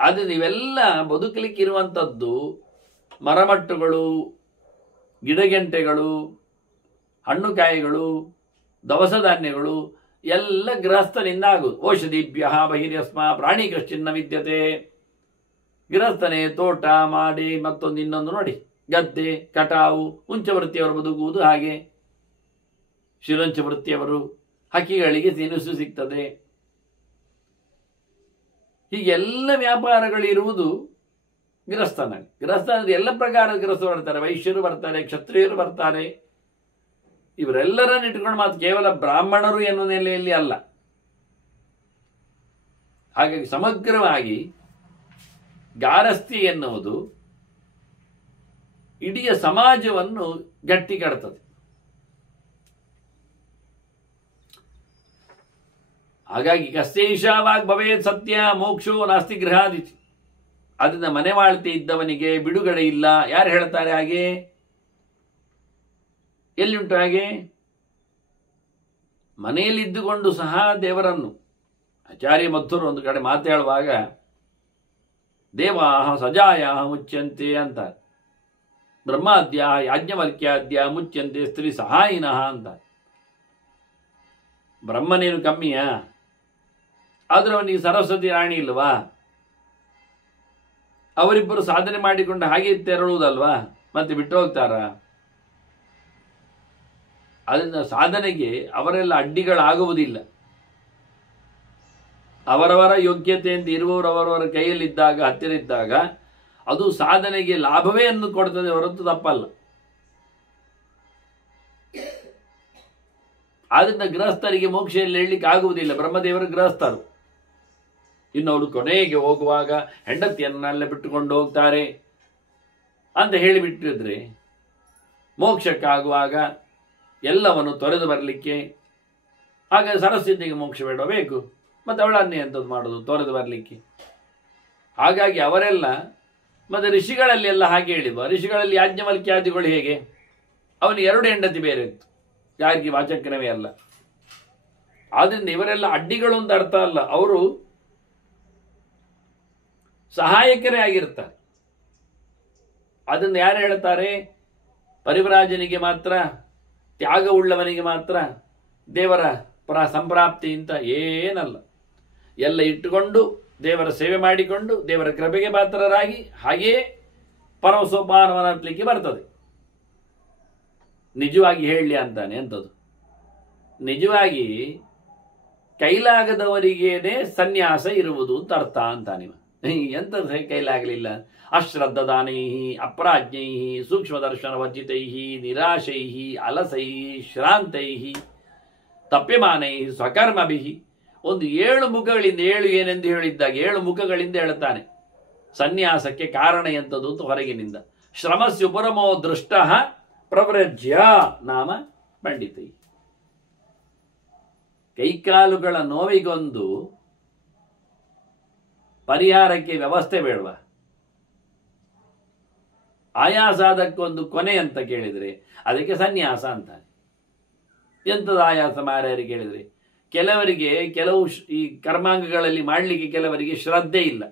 ಆದರೆ ಇವೆಲ್ಲ ಬದುಕಲಿಕ್ಕೆ ಇರುವಂಥದ್ದು ಮರಮಟ್ಟುಗಳು, ಗಿಡಗೆಂಟೆಗಳು, ಹಣ್ಣುಕಾಯಿಗಳು, ದವಸ ಧಾನ್ಯಗಳು ಎಲ್ಲ ಗೃಹಸ್ಥನಿಂದ ಆಗುವುದು. ಔಷಧಿಭ್ಯ ಬಹಿರ್ಯಸ್ಮ ಪ್ರಾಣಿ ಕಶ್ಚಿನ್ನ ವಿದ್ಯತೆ. ಗೃಹಸ್ಥನೇ ತೋಟ ಮಾಡಿ ಮತ್ತೊಂದು ಇನ್ನೊಂದು ನೋಡಿ, ಗದ್ದೆ, ಕಟಾವು. ಉಂಚವೃತ್ತಿಯವರು ಬದುಕುವುದು ಹಾಗೆ. ಶಿರಂಚ ವೃತ್ತಿಯವರು ಹಕ್ಕಿಗಳಿಗೆ ತಿನಿಸು ಸಿಗ್ತದೆ. ಹೀಗೆಲ್ಲ ವ್ಯಾಪಾರಗಳಿರುವುದು ಗೃಹಸ್ಥನಲ್ಲಿ. ಗೃಹಸ್ಥನಲ್ಲಿ ಎಲ್ಲ ಪ್ರಕಾರದ ಗೃಹಸ್ಥರು ಬರ್ತಾರೆ. ವೈಶ್ಯರು ಬರ್ತಾರೆ, ಕ್ಷತ್ರಿಯರು ಬರ್ತಾರೆ. ಇವರೆಲ್ಲರನ್ನು ಇಟ್ಕೊಂಡು ಮಾತ್ರ ಕೇವಲ ಬ್ರಾಹ್ಮಣರು ಎನ್ನುವ ನೆಲೆಯಲ್ಲಿ ಅಲ್ಲ. ಹಾಗಾಗಿ ಸಮಗ್ರವಾಗಿ ಗಾರಸ್ಥಿ ಎನ್ನುವುದು ಇಡೀ ಸಮಾಜವನ್ನು ಗಟ್ಟಿ ಕಡ್ತದೆ. ಹಾಗಾಗಿ ಕಸ್ತೇಶಾವಾಗ್ ಭವೇತ್ ಸತ್ಯ ಮೋಕ್ಷೋ ನಾಸ್ತಿ ಗೃಹಾದಿತಿ. ಅದರಿಂದ ಮನೆ ಮಾಳ್ತಿ ಇದ್ದವನಿಗೆ ಬಿಡುಗಡೆ ಇಲ್ಲ. ಯಾರು ಹೇಳ್ತಾರೆ ಹಾಗೆ? ಎಲ್ಲಿ ಉಂಟು ಹಾಗೆ? ಮನೆಯಲ್ಲಿದ್ದುಕೊಂಡು ಸಹ ದೇವರನ್ನು ಆಚಾರ್ಯ ಮಧ್ವರು ಒಂದು ಕಡೆ ಮಾತಾಡುವಾಗ ದೇವಾಹ ಸಜಾಯಾಹ ಮುಚ್ಯಂತೆ ಅಂತ, ಬ್ರಹ್ಮಾದ್ಯ ಯಾಜ್ಞವಲ್ಕ್ಯಾದ್ಯ ಮುಚ್ಯಂತೆ ಸ್ತ್ರೀ ಸಹಾಯಿನಃ ಅಂತ. ಬ್ರಹ್ಮನೇನು ಕಮ್ಮಿಯಾ? ಆದ್ರೆ ಅವನಿಗೆ ಸರಸ್ವತಿ ರಾಣಿ ಇಲ್ವಾ? ಅವರಿಬ್ಬರು ಸಾಧನೆ ಮಾಡಿಕೊಂಡು ಹಾಗೆ ತೆರಳುವುದಲ್ವಾ? ಮತ್ತೆ ಬಿಟ್ಟು ಹೋಗ್ತಾರ? ಅದರಿಂದ ಸಾಧನೆಗೆ ಅವರೆಲ್ಲ ಅಡ್ಡಿಗಳಾಗುವುದಿಲ್ಲ. ಅವರವರ ಯೋಗ್ಯತೆಯಿಂದ ಇರುವವರು ಅವರವರ ಕೈಯಲ್ಲಿದ್ದಾಗ, ಹತ್ತಿರ ಇದ್ದಾಗ ಅದು ಸಾಧನೆಗೆ ಲಾಭವೇ ಅನ್ನು ಕೊಡ್ತದೆ ಹೊರತು ತಪ್ಪಲ್ಲ. ಆದ್ರಿಂದ ಗೃಹಸ್ಥರಿಗೆ ಮೋಕ್ಷದಲ್ಲಿ ಹೇಳಲಿಕ್ಕೆ ಆಗುವುದಿಲ್ಲ. ಬ್ರಹ್ಮದೇವರು ಗೃಹಸ್ಥರು. ಇನ್ನವರು ಕೊನೆಗೆ ಹೋಗುವಾಗ ಹೆಂಡತಿಯನ್ನೆಲ್ಲ ಬಿಟ್ಟುಕೊಂಡು ಹೋಗ್ತಾರೆ ಅಂತ ಹೇಳಿಬಿಟ್ಟಿದ್ರೆ, ಮೋಕ್ಷಕ್ಕಾಗುವಾಗ ಎಲ್ಲವನ್ನು ತೊರೆದು ಬರಲಿಕ್ಕೆ, ಹಾಗೆ ಸರಸ್ವತಿಗೆ ಮೋಕ್ಷ ಬೇಡ ಬೇಕು, ಮತ್ತೆ ಅವಳನ್ನೇ ಎಂಥದ್ದು ಮಾಡೋದು ತೊರೆದು ಬರಲಿಕ್ಕೆ. ಹಾಗಾಗಿ ಅವರೆಲ್ಲ ಮತ್ತೆ ಋಷಿಗಳಲ್ಲಿ ಎಲ್ಲ ಹಾಗೆ ಹೇಳಿದ್ವ. ಋಷಿಗಳಲ್ಲಿ ಯಾಜ್ಞವಲ್ಕ್ಯಾದಿಗಳು ಹೇಗೆ? ಅವನಿಗೆ 2 ಹೆಂಡತಿ ಬೇರೆ ಇತ್ತು, ಯಾರಿಗೆ ವಾಚಕ್ರವೇ ಅಲ್ಲ. ಆದ್ರಿಂದ ಇವರೆಲ್ಲ ಅಡ್ಡಿಗಳು ಅಂತ ಅರ್ಥ ಅಲ್ಲ, ಅವರು ಸಹಾಯಕರೇ ಆಗಿರ್ತಾರೆ. ಅದನ್ನು ಯಾರು ಹೇಳ್ತಾರೆ? ಪರಿವ್ರಾಜನಿಗೆ ಮಾತ್ರ, ತ್ಯಾಗವುಳ್ಳವನಿಗೆ ಮಾತ್ರ ದೇವರ ಸಂಪ್ರಾಪ್ತಿ ಅಂತ ಏನಲ್ಲ. ಎಲ್ಲ ಇಟ್ಟುಕೊಂಡು ದೇವರ ಸೇವೆ ಮಾಡಿಕೊಂಡು ದೇವರ ಕೃಪೆಗೆ ಪಾತ್ರರಾಗಿ ಹಾಗೆಯೇ ಪರಮ ಸೋಪಾನವನ್ನು ಹತ್ತಲಿಕ್ಕೆ ಬರ್ತದೆ. ನಿಜವಾಗಿ ಹೇಳಲಿ ಅಂತಾನೆ ಅಂಥದ್ದು. ನಿಜವಾಗಿ ಕೈಲಾಗದವರಿಗೇನೆ ಸನ್ಯಾಸ ಇರುವುದು ಅಂತ ಅರ್ಥ ಅಂತಾನೆ. ಎಂತ ಕೈಲಾಗಲಿಲ್ಲ? ಅಶ್ರದ್ಧದಾನೈ ಅಪ್ರಾಜ್ಞೈ ಸೂಕ್ಷ್ಮದರ್ಶನ ವರ್ಜಿತೈ ನಿರಾಶೈ ಅಲಸೈ ಶ್ರಾಂತೈ ತಪ್ಯಮಾನೈ ಸ್ವಕರ್ಮಭಿ. ಒಂದು 7 ಮುಖಗಳಿಂದ, 7 ಏನೆಂದು ಹೇಳಿದ್ದಾಗ 7 ಮುಖಗಳಿಂದ ಹೇಳ್ತಾನೆ ಸನ್ಯಾಸಕ್ಕೆ ಕಾರಣ ಎಂಥದ್ದು ಅಂತ ಹೊರಗಿನಿಂದ. ಶ್ರಮಸ್ಯ ಪರಮೋ ದೃಷ್ಟ ಪ್ರವ್ರಜ್ಯ ನಾಮ ಪಂಡಿತೈ. ಕೈಕಾಲುಗಳ ನೋವಿಗೊಂದು ಪರಿಹಾರಕ್ಕೆ ವ್ಯವಸ್ಥೆ ಬೇಡವಾ? ಆಯಾಸ ಅದಕ್ಕೊಂದು ಕೊನೆ ಅಂತ ಕೇಳಿದ್ರೆ ಅದಕ್ಕೆ ಸನ್ಯಾಸ ಅಂತಾನೆ. ಎಂಥದ್ದು ಆಯಾಸ ಮಾರ್ಯಾರಿಗೆ ಹೇಳಿದ್ರೆ? ಕೆಲವರಿಗೆ ಕೆಲವು ಈ ಕರ್ಮಾಂಗಗಳಲ್ಲಿ ಮಾಡಲಿಕ್ಕೆ ಕೆಲವರಿಗೆ ಶ್ರದ್ಧೆ ಇಲ್ಲ.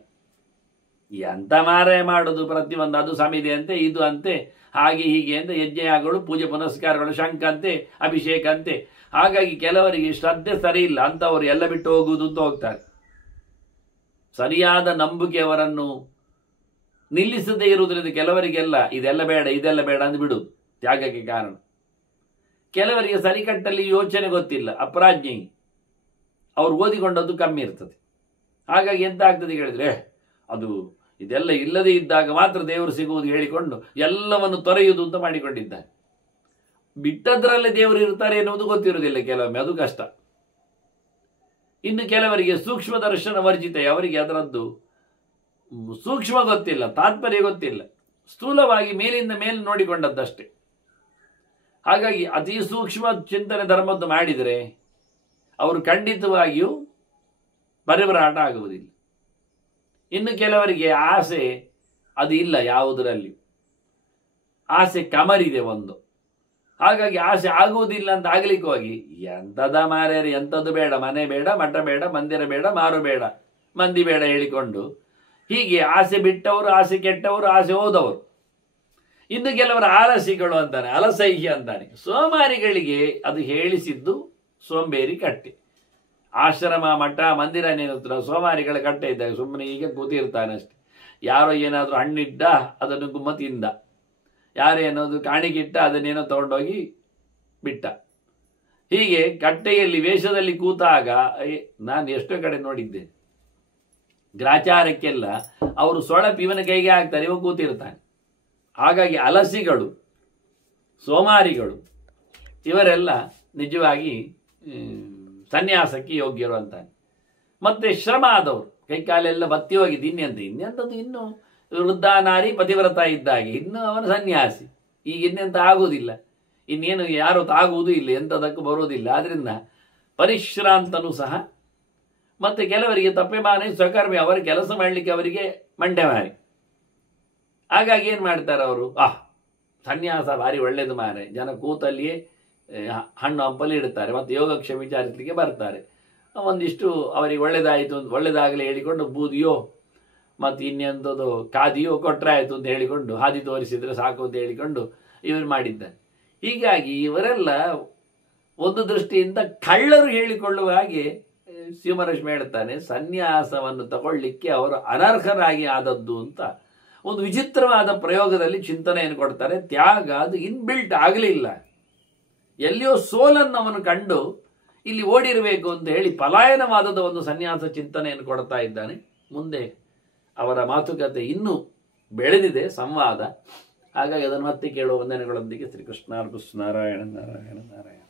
ಎಂತ ಮಾರಾಯ ಮಾಡೋದು ಪ್ರತಿಯೊಂದು, ಅದು ಸಮಿದೆ ಅಂತೆ, ಇದು ಅಂತೆ, ಹಾಗೆ ಹೀಗೆ ಅಂತ ಯಜ್ಞಯಾಗಗಳು, ಪೂಜೆ ಪುನಸ್ಕಾರಗಳು, ಶಂಕ ಅಂತೆ, ಅಭಿಷೇಕ ಅಂತೆ. ಹಾಗಾಗಿ ಕೆಲವರಿಗೆ ಶ್ರದ್ಧೆ ಸರಿ ಇಲ್ಲ, ಅಂತವರು ಎಲ್ಲ ಬಿಟ್ಟು ಹೋಗುವುದು ಅಂತ ಹೋಗ್ತಾರೆ. ಸರಿಯಾದ ನಂಬಿಕೆ ಅವರನ್ನು ನಿಲ್ಲಿಸದೇ ಇರುವುದರಿಂದ ಕೆಲವರಿಗೆಲ್ಲ ಇದೆಲ್ಲ ಬೇಡ ಇದೆಲ್ಲ ಬೇಡ ಅಂತ ಬಿಡುವುದು ತ್ಯಾಗಕ್ಕೆ ಕಾರಣ. ಕೆಲವರಿಗೆ ಸರಿಕಟ್ಟಲ್ಲಿ ಯೋಚನೆ ಗೊತ್ತಿಲ್ಲ, ಅಪ್ರಾಜ್ಞೆ, ಅವ್ರು ಓದಿಕೊಂಡದ್ದು ಕಮ್ಮಿ ಇರ್ತದೆ. ಹಾಗಾಗಿ ಎಂತ ಆಗ್ತದೆ ಹೇಳಿದ್ರೆ, ಅದು ಇದೆಲ್ಲ ಇಲ್ಲದೇ ಇದ್ದಾಗ ಮಾತ್ರ ದೇವರು ಸಿಗುವುದು ಹೇಳಿಕೊಂಡು ಎಲ್ಲವನ್ನು ತೊರೆಯುವುದು ಅಂತ ಮಾಡಿಕೊಂಡಿದ್ದಾರೆ. ಬಿಟ್ಟದ್ರಲ್ಲೇ ದೇವರು ಇರ್ತಾರೆ ಎನ್ನುವುದು ಗೊತ್ತಿರುವುದಿಲ್ಲ ಕೆಲವೊಮ್ಮೆ, ಅದು ಕಷ್ಟ. ಇನ್ನು ಕೆಲವರಿಗೆ ಸೂಕ್ಷ್ಮ ದರ್ಶನ ವರ್ಜಿತ, ಅವರಿಗೆ ಅದರದ್ದು ಸೂಕ್ಷ್ಮ ಗೊತ್ತಿಲ್ಲ, ತಾತ್ಪರ್ಯ ಗೊತ್ತಿಲ್ಲ, ಸ್ಥೂಲವಾಗಿ ಮೇಲಿಂದ ಮೇಲೆ ನೋಡಿಕೊಂಡದ್ದಷ್ಟೇ. ಹಾಗಾಗಿ ಅತಿ ಸೂಕ್ಷ್ಮ ಚಿಂತನೆ ಧರ್ಮದ್ದು ಮಾಡಿದರೆ ಅವರು ಖಂಡಿತವಾಗಿಯೂ ಪರಿವ್ರಾಟ ಆಗುವುದಿಲ್ಲ. ಇನ್ನು ಕೆಲವರಿಗೆ ಆಸೆ ಅದು ಇಲ್ಲ, ಯಾವುದರಲ್ಲಿ ಆಸೆ ಕಮರಿದೆ ಒಂದು. ಹಾಗಾಗಿ ಆಸೆ ಆಗುವುದಿಲ್ಲ ಅಂತ ಆಗ್ಲಿಕ್ಕೆ ಹೋಗಿ ಎಂಥದ ಮಾರ್ಯಾರು, ಎಂಥದ್ದು ಬೇಡ, ಮನೆ ಬೇಡ, ಮಠ ಬೇಡ, ಮಂದಿರ ಬೇಡ, ಮಾರು ಬೇಡ, ಮಂದಿ ಬೇಡ ಹೇಳಿಕೊಂಡು ಹೀಗೆ ಆಸೆ ಬಿಟ್ಟವರು, ಆಸೆ ಕೆಟ್ಟವರು, ಆಸೆ ಹೋದವರು. ಇನ್ನು ಕೆಲವರು ಆಲಸಿಗಳು ಅಂತಾನೆ, ಅಲಸೈಹ್ಯ ಅಂತಾನೆ. ಸೋಮಾರಿಗಳಿಗೆ ಅದು ಹೇಳಿಸಿದ್ದು ಸೋಂಬೇರಿ ಕಟ್ಟೆ. ಆಶ್ರಮ, ಮಠ, ಮಂದಿರ ಏನಿರುತ್ತಲ್ಲ, ಸೋಮಾರಿಗಳ ಕಟ್ಟೆ ಇದ್ದಾಗ ಸುಮ್ಮನೆ ಈಗ ಕೂತಿರ್ತಾನೆ ಅಷ್ಟೆ. ಯಾರೋ ಏನಾದರೂ ಹಣ್ಣಿಟ್ಟ ಅದನ್ನು ಗುಮ್ಮ ತಿಂದ, ಯಾರೇನೋದು ಕಾಣಿಗಿಟ್ಟ ಅದನ್ನೇನೋ ತಗೊಂಡೋಗಿ ಬಿಟ್ಟ. ಹೀಗೆ ಕಟ್ಟೆಯಲ್ಲಿ ವೇಷದಲ್ಲಿ ಕೂತಾಗ ನಾನು ಎಷ್ಟೋ ಕಡೆ ನೋಡಿದ್ದೇನೆ, ಗ್ರಾಚಾರಕ್ಕೆಲ್ಲ ಅವರು ಸೊಳಪಿ ಇವನ ಕೈಗೆ ಹಾಕ್ತಾರೆ, ಇವ ಕೂತಿರ್ತಾನೆ. ಹಾಗಾಗಿ ಅಲಸಿಗಳು, ಸೋಮಾರಿಗಳು ಇವರೆಲ್ಲ ನಿಜವಾಗಿ ಸನ್ಯಾಸಕ್ಕೆ ಯೋಗ್ಯರು ಅಂತಾನೆ. ಮತ್ತೆ ಶ್ರಮ ಆದವರು, ಕೈಕಾಲೆಲ್ಲ ಬತ್ತಿ ಹೋಗಿದ್ದು, ಇನ್ನೆಂಥದ್ದು ಇನ್ನು ವೃದ್ಧ ನಾರಿ ಪತಿವ್ರತ ಇದ್ದಾಗೆ, ಇನ್ನು ಅವನು ಸನ್ಯಾಸಿ. ಈಗ ಇನ್ನೆಂತ ಆಗುವುದಿಲ್ಲ, ಇನ್ನೇನು ಯಾರು ತಾಗುವುದೂ ಇಲ್ಲ, ಎಂಥದಕ್ಕೂ ಬರುವುದಿಲ್ಲ. ಆದ್ರಿಂದ ಪರಿಶ್ರಾಂತನೂ ಸಹ. ಮತ್ತೆ ಕೆಲವರಿಗೆ ತಪ್ಪೆಮಾನೆ ಸ್ವಕರ್ಮಿ, ಅವರ ಕೆಲಸ ಮಾಡಲಿಕ್ಕೆ ಅವರಿಗೆ ಮಂಡೆ ಮಾರಿ. ಹಾಗಾಗಿ ಏನು ಮಾಡ್ತಾರೆ ಅವರು, ಸನ್ಯಾಸ ಭಾರಿ ಒಳ್ಳೇದು ಮಾರೆ, ಜನ ಕೂತಲ್ಲಿಯೇ ಹಣ್ಣು ಹಂಪಲ್ಲಿ ಇಡ್ತಾರೆ, ಮತ್ತು ಯೋಗಕ್ಷೇಮ ವಿಚಾರಿಸಲಿಕ್ಕೆ ಬರ್ತಾರೆ. ಒಂದಿಷ್ಟು ಅವರಿಗೆ ಒಳ್ಳೇದಾಯಿತು, ಒಳ್ಳೇದಾಗಲಿ ಹೇಳಿಕೊಂಡು ಬೂದಿಯೋ ಮತ್ತು ಇನ್ನೆಂಥದ್ದು ಕಾದಿಯೋ ಕೊಟ್ಟರೆ ಆಯಿತು ಅಂತ ಹೇಳಿಕೊಂಡು, ಹಾದಿ ತೋರಿಸಿದರೆ ಸಾಕು ಅಂತ ಹೇಳಿಕೊಂಡು ಇವರು ಮಾಡಿದ್ದಾರೆ. ಹೀಗಾಗಿ ಇವರೆಲ್ಲ ಒಂದು ದೃಷ್ಟಿಯಿಂದ ಕಳ್ಳರು ಹೇಳಿಕೊಳ್ಳುವ ಹಾಗೆ ಶಿವಮಹರ್ಷಿ ಹೇಳ್ತಾನೆ, ಸನ್ಯಾಸವನ್ನು ತಗೊಳ್ಳಿಕ್ಕೆ ಅವರು ಅನರ್ಹರಾಗಿ ಆದದ್ದು ಅಂತ ಒಂದು ವಿಚಿತ್ರವಾದ ಪ್ರಯೋಗದಲ್ಲಿ ಚಿಂತನೆಯನ್ನು ಕೊಡ್ತಾರೆ. ತ್ಯಾಗ ಅದು ಇನ್ಬಿಲ್ಟ್ ಆಗಲಿಲ್ಲ, ಎಲ್ಲಿಯೋ ಸೋಲನ್ನು ಅವನು ಕಂಡು ಇಲ್ಲಿ ಓಡಿರಬೇಕು ಅಂತ ಹೇಳಿ ಪಲಾಯನವಾದದ ಒಂದು ಸನ್ಯಾಸ ಚಿಂತನೆಯನ್ನು ಕೊಡ್ತಾ ಇದ್ದಾನೆ. ಮುಂದೆ ಅವರ ಮಾತುಕತೆ ಇನ್ನೂ ಬೆಳೆದಿದೆ, ಸಂವಾದ. ಹಾಗಾಗಿ ಅದನ್ನು ಮತ್ತೆ ಕೇಳುವ ವಂದನೆಗಳೊಂದಿಗೆ ಶ್ರೀಕೃಷ್ಣಾರ್ಪಣ. ನಾರಾಯಣ ನಾರಾಯಣ ನಾರಾಯಣ.